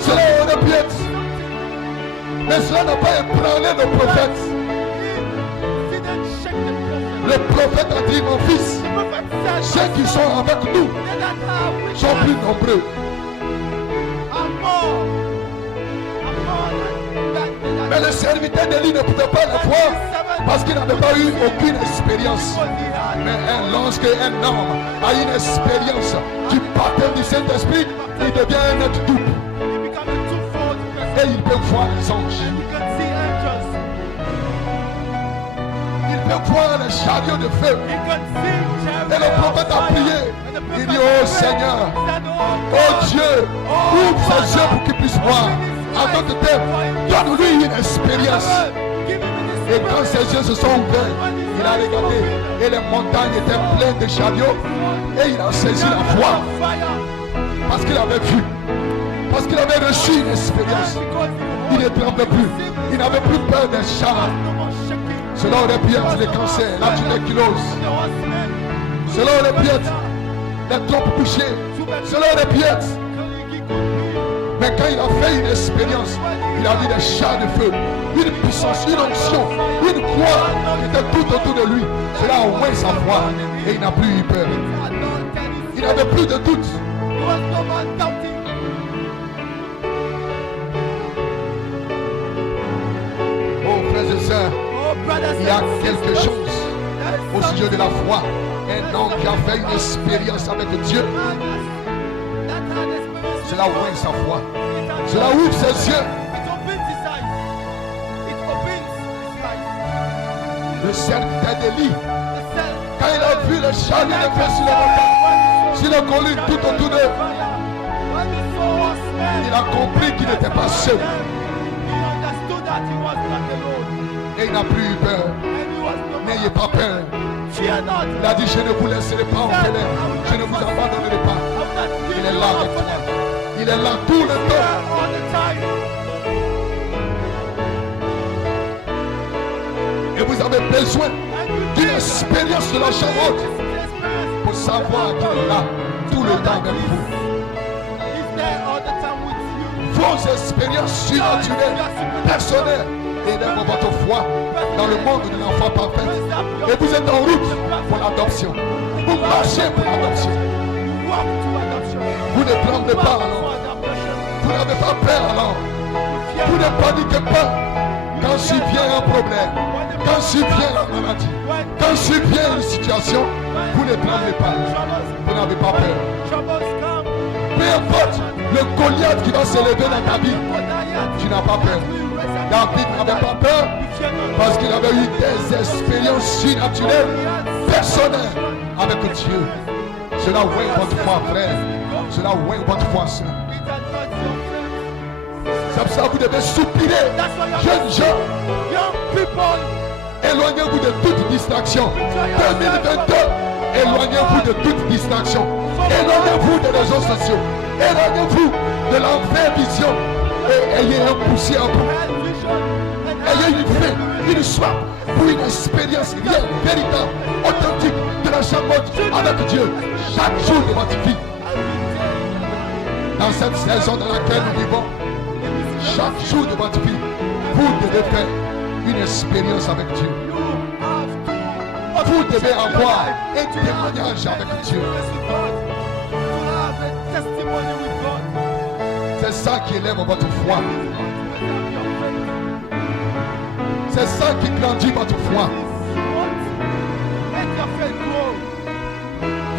Cela aurait pu être. Mais cela n'a pas ébranlé le prophète. Le prophète a dit, mon fils, ceux qui sont avec nous sont plus nombreux. Mais le serviteur d'Élie ne pouvait pas le voir parce qu'il n'avait pas eu aucune expérience. Mais lorsqu'un homme a une expérience du baptême du Saint-Esprit, il devient un être double. Et il peut voir les anges. Il peut voir les chariots de feu. Et le prophète a prié. Il dit, oh Seigneur, oh Dieu, ouvre ses yeux pour qu'il puisse voir. En d'autres termes, donne-lui une expérience. Et quand ses yeux se sont ouverts, il a regardé et les montagnes étaient pleines de chariots. Et il a saisi la foi. Parce qu'il avait vu. Parce qu'il avait reçu une expérience. Il ne tremblait plus. Il n'avait plus peur des chars. Cela aurait pu être le cancer, la tuberculose. Cela aurait pu être les trompes bouchées. Cela aurait pu être. Mais quand il a fait une expérience, il a vu des chars de feu, une puissance, une onction, une croix qui était tout autour de lui. Cela a ouvert sa foi et il n'a plus eu peur. Il n'avait plus de doute. Oh frères et sœurs, il y a quelque chose au sujet de la foi. Un homme qui a fait une expérience avec Dieu. Cela ouvre sa foi. Cela ouvre ses yeux. Le serviteur d'Élie, quand il a vu le chariot de feu sur les collines tout autour d'eux, il a compris qu'il n'était pas seul. Et il n'a plus eu peur. N'ayez pas peur. Il a dit, je ne vous laisserai pas en colère. Je ne vous abandonnerai pas. Il est là avec toi. Il est là tout le temps. Et vous avez besoin d'une expérience de la charlotte pour savoir qu'il est là tout le temps avec vous. Vos expériences surnaturelles, personnelles, élèvent votre foi dans le monde de l'enfant parfait. Et vous êtes en route pour l'adoption. Vous marchez pour l'adoption. Vous ne tremblez pas alors. Vous n'avez pas peur alors. Vous ne paniquez pas quand survient un problème, quand survient la maladie, quand survient une situation. Vous ne tremblez pas. Vous n'avez pas peur. Peu importe le Goliath qui va s'élever dans ta vie, tu n'as pas peur. David n'avait pas peur parce qu'il avait eu des expériences surnaturelles, personnelles avec Dieu. Cela ouvre votre foi, frère. Cela ouvre votre foi, soeur. C'est pour ça que vous devez soupirer, jeunes gens. Éloignez-vous de toute distraction. 2022, éloignez-vous de toute distraction. Éloignez-vous des réseaux sociaux. Éloignez-vous de l'enfer vision. Et ayez un poussier en vous. Ayez une faim, une soif pour une expérience réelle, véritable, authentique de la charlotte avec Dieu. Chaque jour de votre vie. Dans cette saison dans laquelle nous vivons, chaque jour de votre vie, vous devez faire une expérience avec Dieu. Vous devez avoir un témoignage avec Dieu. C'est ça qui élève votre foi. C'est ça qui grandit votre foi.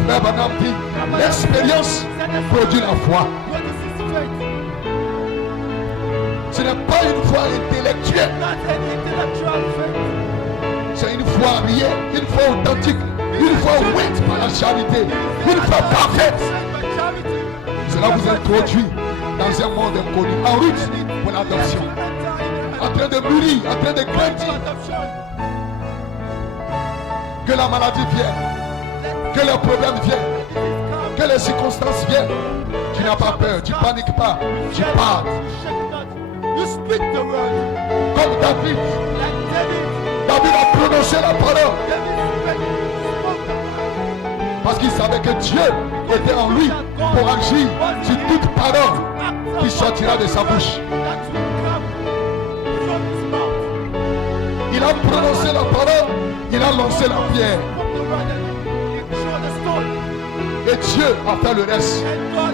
Frère Branham dit, l'expérience produit la foi. Ce n'est pas une foi intellectuelle. C'est une foi réelle, une foi authentique, une foi ouïe par la charité, une foi parfaite. Cela vous introduit dans un monde inconnu, en route pour l'adoption, en train de mûrir, en train de grandir. Que la maladie vienne, que les problèmes viennent, que les circonstances viennent. Tu n'as pas peur, tu ne paniques pas, tu parles. You speak the word. Comme David, Like David. David a prononcé la parole David spoke the word. parce qu'il savait que Dieu était en lui pour agir sur toute parole qui sortira de sa bouche. That will come from his mouth. Il a prononcé la parole, il a lancé la pierre. Spoke the word and he threw the stone. Et Dieu a fait le reste.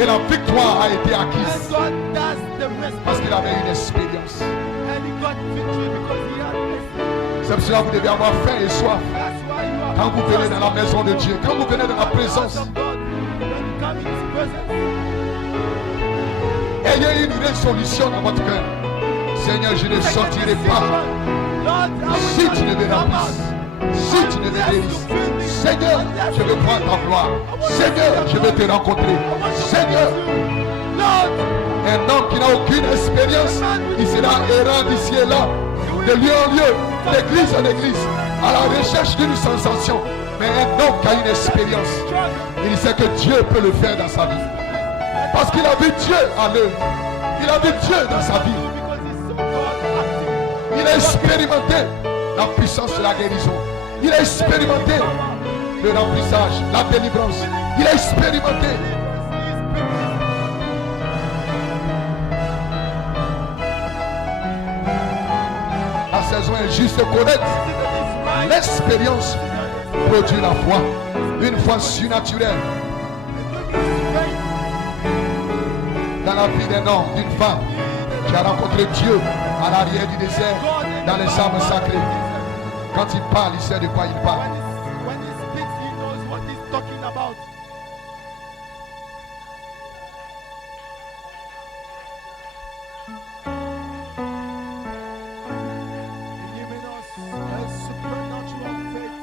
Et la victoire a été And acquise God does the rest. parce qu'il avait une expérience. And he got victory because he had experience. C'est pour cela que vous devez avoir faim et soif. That's why you are Quand vous venez dans la maison de Dieu, quand vous venez dans la présence, of God. When you come in his presence. ayez une résolution dans votre cœur. Seigneur, je ne sortirai pas si tu ne me remplaces, si tu ne me guérisses. Seigneur, je veux voir ta gloire. Seigneur, je veux te rencontrer. Seigneur, un homme qui n'a aucune expérience, il sera errant d'ici et là, de lieu en lieu, d'église en église, à la recherche d'une sensation. Mais un homme qui a une expérience, il sait que Dieu peut le faire dans sa vie. Parce qu'il a vu Dieu à l'œuvre. Il a vu Dieu dans sa vie. Il a expérimenté la puissance de la guérison. Il a expérimenté le remplissage, la délivrance. Il a expérimenté. La saison est juste correcte. L'expérience produit la foi. Une foi surnaturelle. Dans la vie d'un homme, d'une femme qui a rencontré Dieu à l'arrière du désert, dans les arbres sacrés. Quand il parle, il sait de quoi il parle. When he speaks, he knows what he's talking about. Giving us a supernatural faith.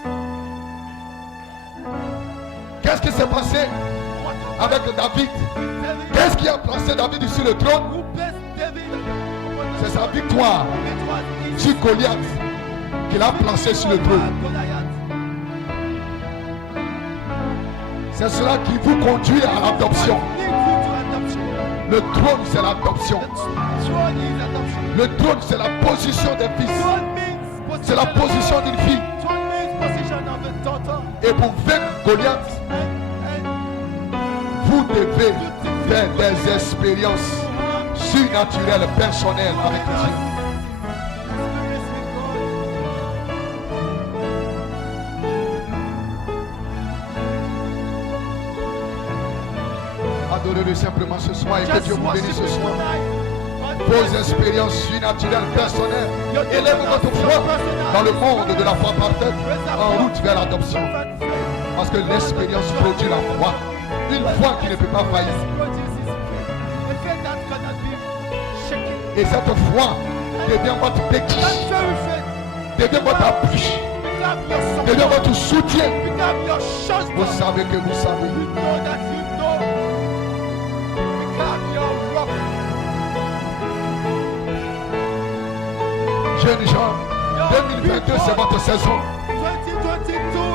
Qu'est-ce qui s'est passé What avec David? David, Qu'est-ce qui a placé David sur le trône? who placed David upon the C'est sa victoire It was his sur Goliath qu'il a placé sur le trône. Goliath. C'est cela qui vous conduit à l'adoption. Leads you to adoption. Le trône, c'est l'adoption. The throne is adoption. Le trône, c'est la position des fils. Throne means C'est la position d'une fille. Throne means position of the daughter. Et pour vaincre Goliath, vous devez faire des expériences surnaturelles, personnelles avec Dieu. Adorez-le simplement ce soir et que Dieu vous bénisse ce soir. Vos expériences surnaturelles, personnelles, élèvent votre foi dans le monde de la foi parfaite en route vers l'adoption. Parce que l'expérience produit la foi. Une foi qui ne peut pas faillir. Et cette foi devient votre béquille, devient votre appui, devient votre soutien. Vous savez que vous savez. Jeunes gens, 2022 c'est votre saison. 2022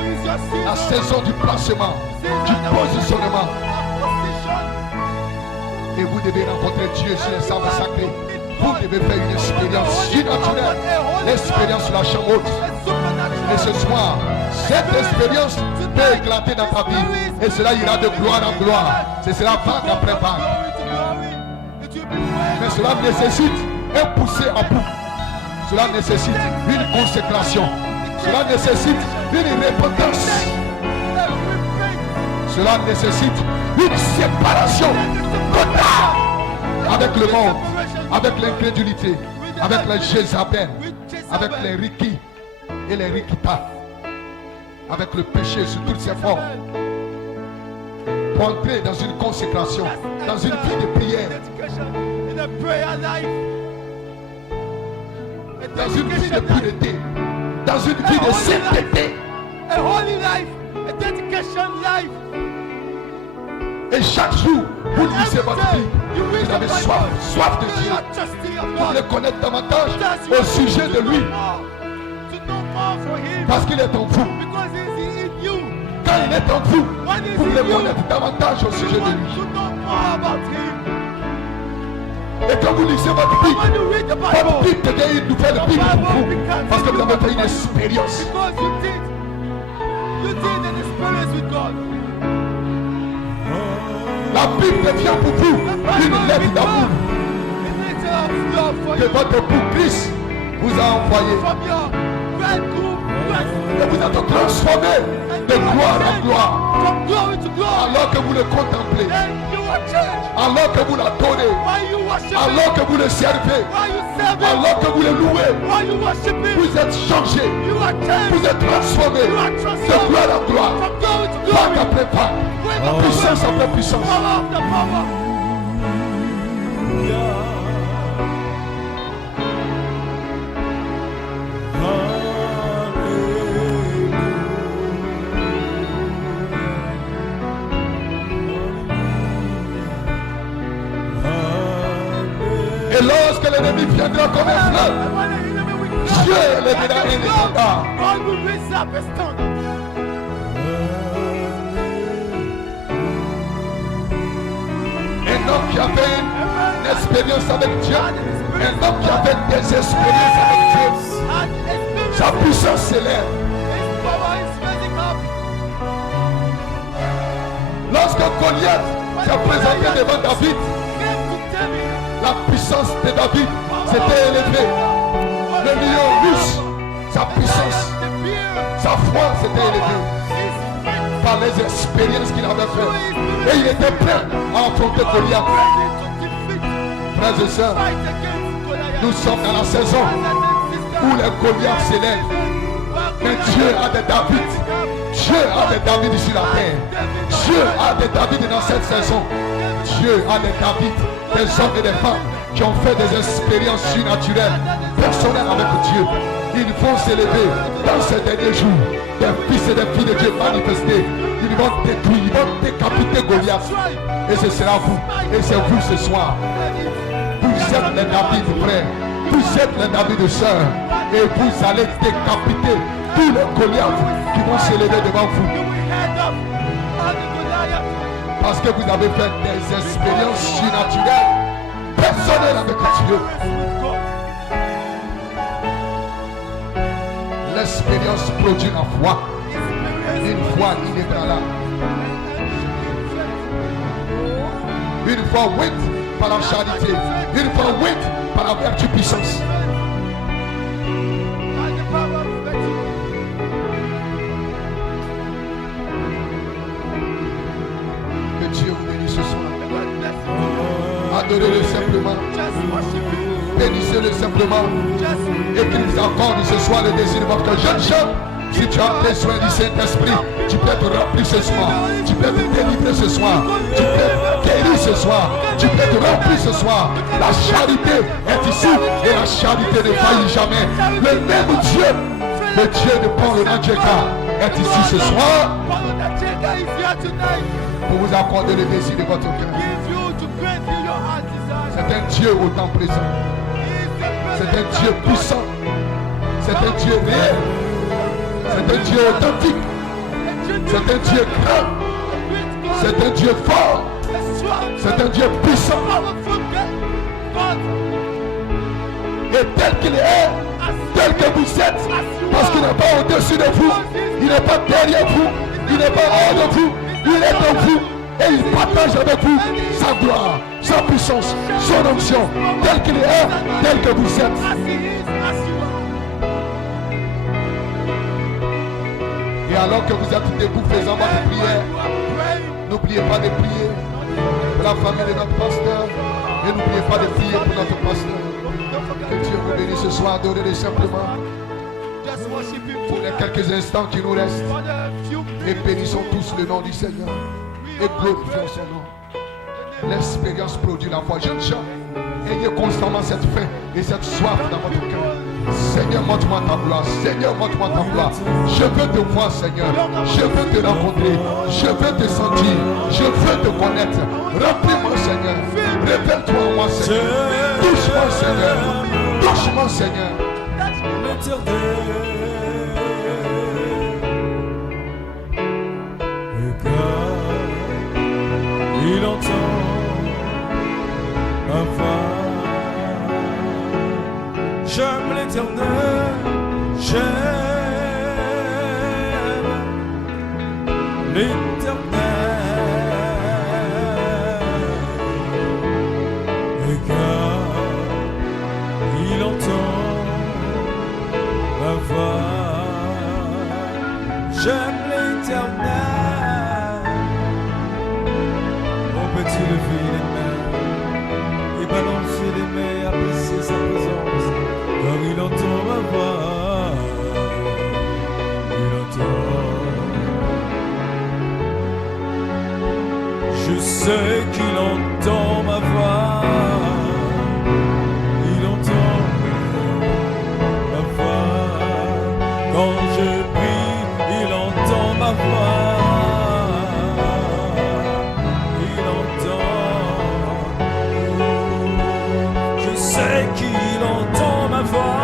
is your season. La saison du placement, du positionnement. Et vous devez rencontrer Dieu sur les sables sacrés. Vous devez faire une expérience surnaturelle. L'expérience sur la chambre haute. Et ce soir, cette expérience peut éclater dans ta vie. Et cela ira de gloire en gloire. Ce sera vague après vague. Mais cela nécessite un poussé en bout. Cela nécessite une consécration. Cela nécessite une repentance. Cela nécessite une séparation totale avec le monde, avec l'incrédulité, avec les Jézabel, avec les Riki et les Rikita, avec le péché sous toutes ses formes. Pour entrer dans une consécration, dans une vie de prière, dans une vie de pureté, dans une vie de sainteté. A holy life, a dedication life. Et chaque jour, vous lisez votre vie. Vous avez soif, soif de Dieu. Pour le connaître davantage au sujet de lui. Parce qu'il est en vous. Because he's in you. Quand il est en vous, When he's vous voulez in you, connaître davantage au you sujet de want lui. to know more about him. Et quand vous lisez votre And Bible, when you read the votre Bible, Bible devient une nouvelle Bible pour vous. Parce que vous avez fait une expérience. because you did an experience with God. La Bible devient pour vous une lettre d'amour a letter of love for que you votre époux Christ vous a envoyé. from your bridegroom Christ. Et vous êtes transformé de gloire en gloire. From glory to glory. Alors que vous le contemplez, And you are changed. alors que vous l'adorez, While you worship alors que vous le servez, while you serve him, alors que vous le louez, while you worship him, vous êtes changé, you are changed. vous êtes transformé You are de transformed gloire en gloire, from glory to vague glory. après vague, With the puissance après puissance. power of the power. Et lorsque l'ennemi viendra comme un fleuve, And when the enemy will come, Dieu like lèvera a un flood, étendard. God will raise up a standard. Un homme qui avait une expérience avec Dieu, un homme qui avait des expériences avec Dieu, And experience sa puissance s'élève. his power is raising up. Lorsque Goliath s'est présenté devant David, Came to David. la puissance de David s'était élevée. Le lion russe, sa puissance, The fear, sa foi s'était élevée his faith, par les expériences qu'il avait faites. Et il était prêt à affronter Goliath. ready to defeat, Frères et sœurs, fight against Goliath. nous sommes dans la saison où les Goliaths s'élèvent. Mais Dieu a des David. Dieu a des David sur la terre. Dieu a des David dans cette saison. Dieu a des David, des hommes et des femmes qui ont fait des expériences surnaturelles, personnelles avec Dieu. Ils vont s'élever dans ces derniers jours. Des fils et des filles de Dieu manifestés. Ils vont détruire, ils vont décapiter Goliath. Et ce sera vous. Et c'est vous ce soir. Vous êtes les David frères. Vous êtes les David sœurs. Et vous allez décapiter tous les Goliaths qui vont s'élever devant vous. You will head up on the Goliath. Parce que vous avez fait des expériences surnaturelles, personnelles avec Dieu. L'expérience produit la foi. Une foi inébranlable. Une foi ouïe par la charité. Une foi ouïe par la vertu puissance. And the power of virtue. Que Dieu vous bénisse ce soir. God bless you. Adorez-le simplement. Just worship him. Bénissez-le simplement. Just Et qu'il vous accorde ce soir le désir de votre cœur. Jeune chef, si tu as besoin du Saint-Esprit, tu peux être rempli ce soir. Tu peux être délivré ce soir. Tu peux être guéri ce soir. Tu peux être rempli ce soir. La charité est ici et la charité ne faillit jamais. Le même Dieu, le Dieu de Paul Nadjeka, est ici ce soir Father, that Jacob is here tonight. pour vous accorder le désir de votre cœur. Give you to grant you your heart desire. C'est un Dieu au temps présent. He is the C'est un present Dieu God. puissant. C'est un Dieu réel. C'est un Dieu authentique. C'est un Dieu grand. C'est un Dieu fort. C'est un Dieu puissant. Et tel qu'il est, tel que vous êtes, parce qu'il n'est pas au-dessus de vous, il n'est pas derrière vous, il n'est pas hors de vous, il est en vous. Et il partage avec vous sa gloire, sa puissance, son onction, tel qu'il est, tel que vous êtes. Et alors que vous êtes debout faisant votre prière, n'oubliez pas de prier pour la famille de notre pasteur. Et n'oubliez pas de prier pour notre pasteur. Que Dieu vous bénisse ce soir. Adorez-le simplement pour les quelques instants qui nous restent. Et bénissons tous le nom du Seigneur. Et glorifions son nom. L'expérience produit la foi. Jeunes gens, ayez constamment cette faim et cette soif dans votre cœur. Seigneur, montre-moi ta gloire. Seigneur, montre-moi ta gloire. Je veux te voir, Seigneur. Je veux te rencontrer. Je veux te sentir. Je veux te connaître. Remplis-moi, Seigneur. Révèle-toi en moi, Seigneur. Touche-moi, Seigneur. Touche-moi, Seigneur. j'aime l'Éternel. Oh, peux-tu lever les mains et balancer les mains, apprécier sa présence, car il entend ma voix, il entend. Je sais qu'il entend ma voix, il entend ma voix. Quand je prie, il entend ma voix, il entend. Je sais qu'il entend ma voix.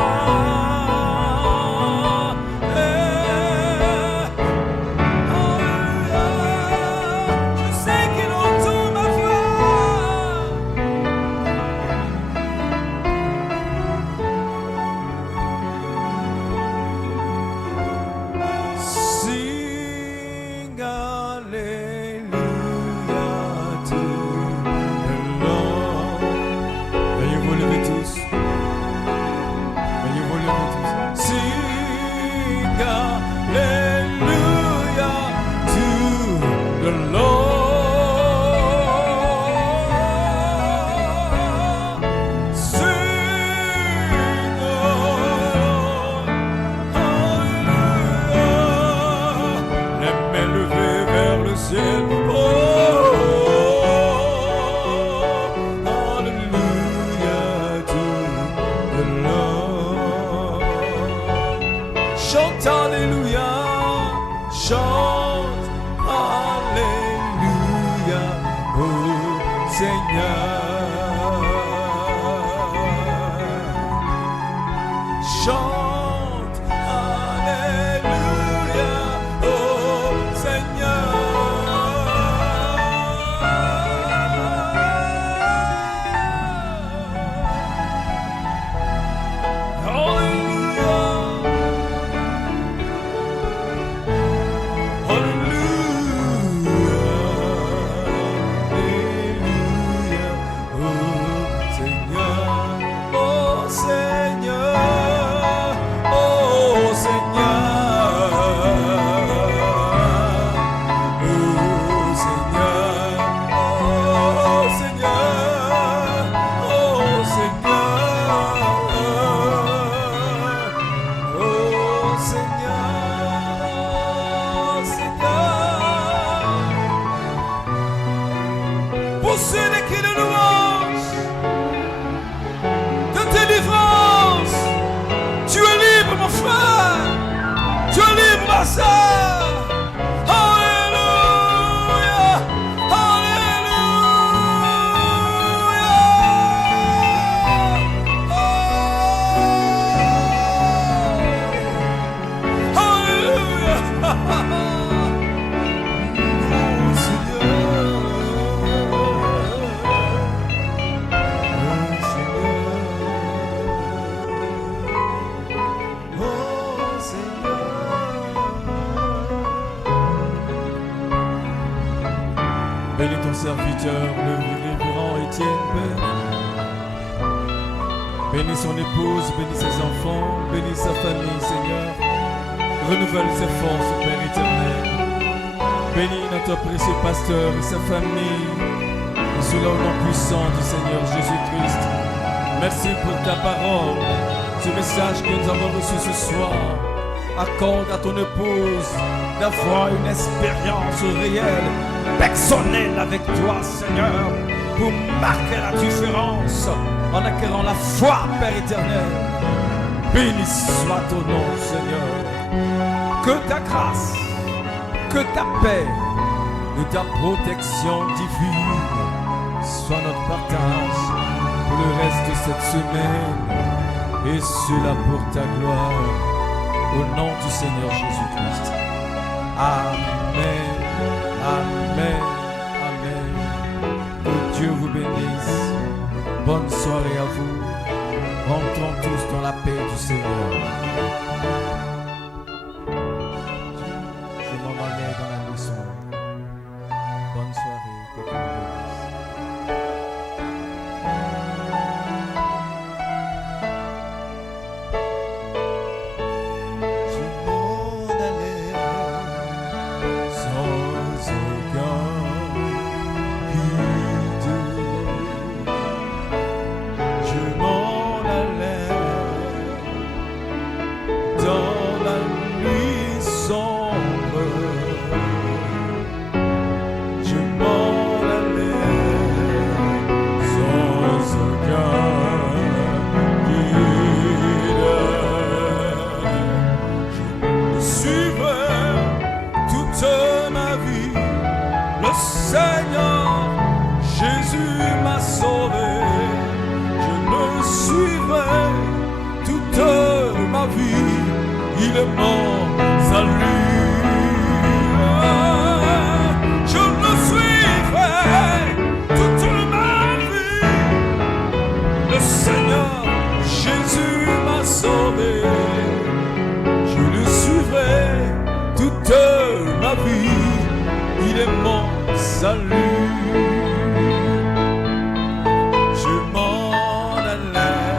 Bénis ton serviteur, le révérend Étienne, Père. Bénis son épouse, bénis ses enfants, bénis sa famille, Seigneur. Renouvelle ses forces, Père éternel. Bénis notre précieux pasteur et sa famille. Et sous le nom puissant du Seigneur Jésus-Christ. Merci pour ta parole, ce message que nous avons reçu ce soir. Accorde à ton épouse d'avoir une expérience réelle, personnelle avec toi, Seigneur, pour marquer la différence en acquérant la foi, Père éternel. Béni soit ton nom, Seigneur. Que ta grâce, que ta paix et ta protection divine soient notre partage pour le reste de cette semaine, et cela pour ta gloire. Au nom du Seigneur Jésus-Christ. Amen. Amen. Amen. Que Dieu vous bénisse. Bonne soirée à vous. Rentrons tous dans la paix du Seigneur. Je m'en allais dans la maison. Bonne soirée. Que Dieu vous bénisse. Je m'en allais salut. Je le suivrai toute ma vie. Le Seigneur Jésus m'a sauvé. Je le suivrai toute ma vie. Il est mon salut. Je m'en allais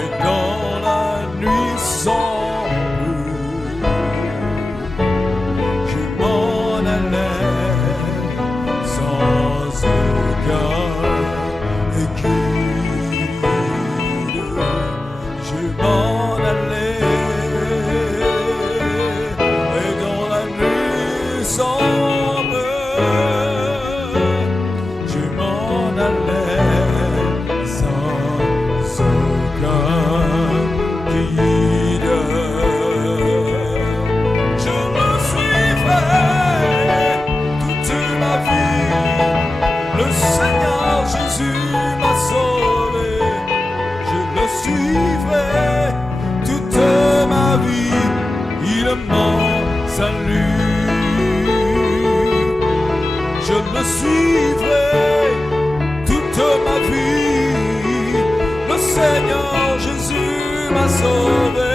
et dans la nuit sombre, je m'en allais sans aucun guide. Je m'en allais et dans la nuit sombre, je m'en allais sans aucun guide. Je le suivrai toute ma vie. Le Seigneur Jésus m'a sauvé. Je le suivrai toute ma vie. Il est mon salut. Je le suivrai toute ma vie. Le Seigneur Jésus m'a sauvé.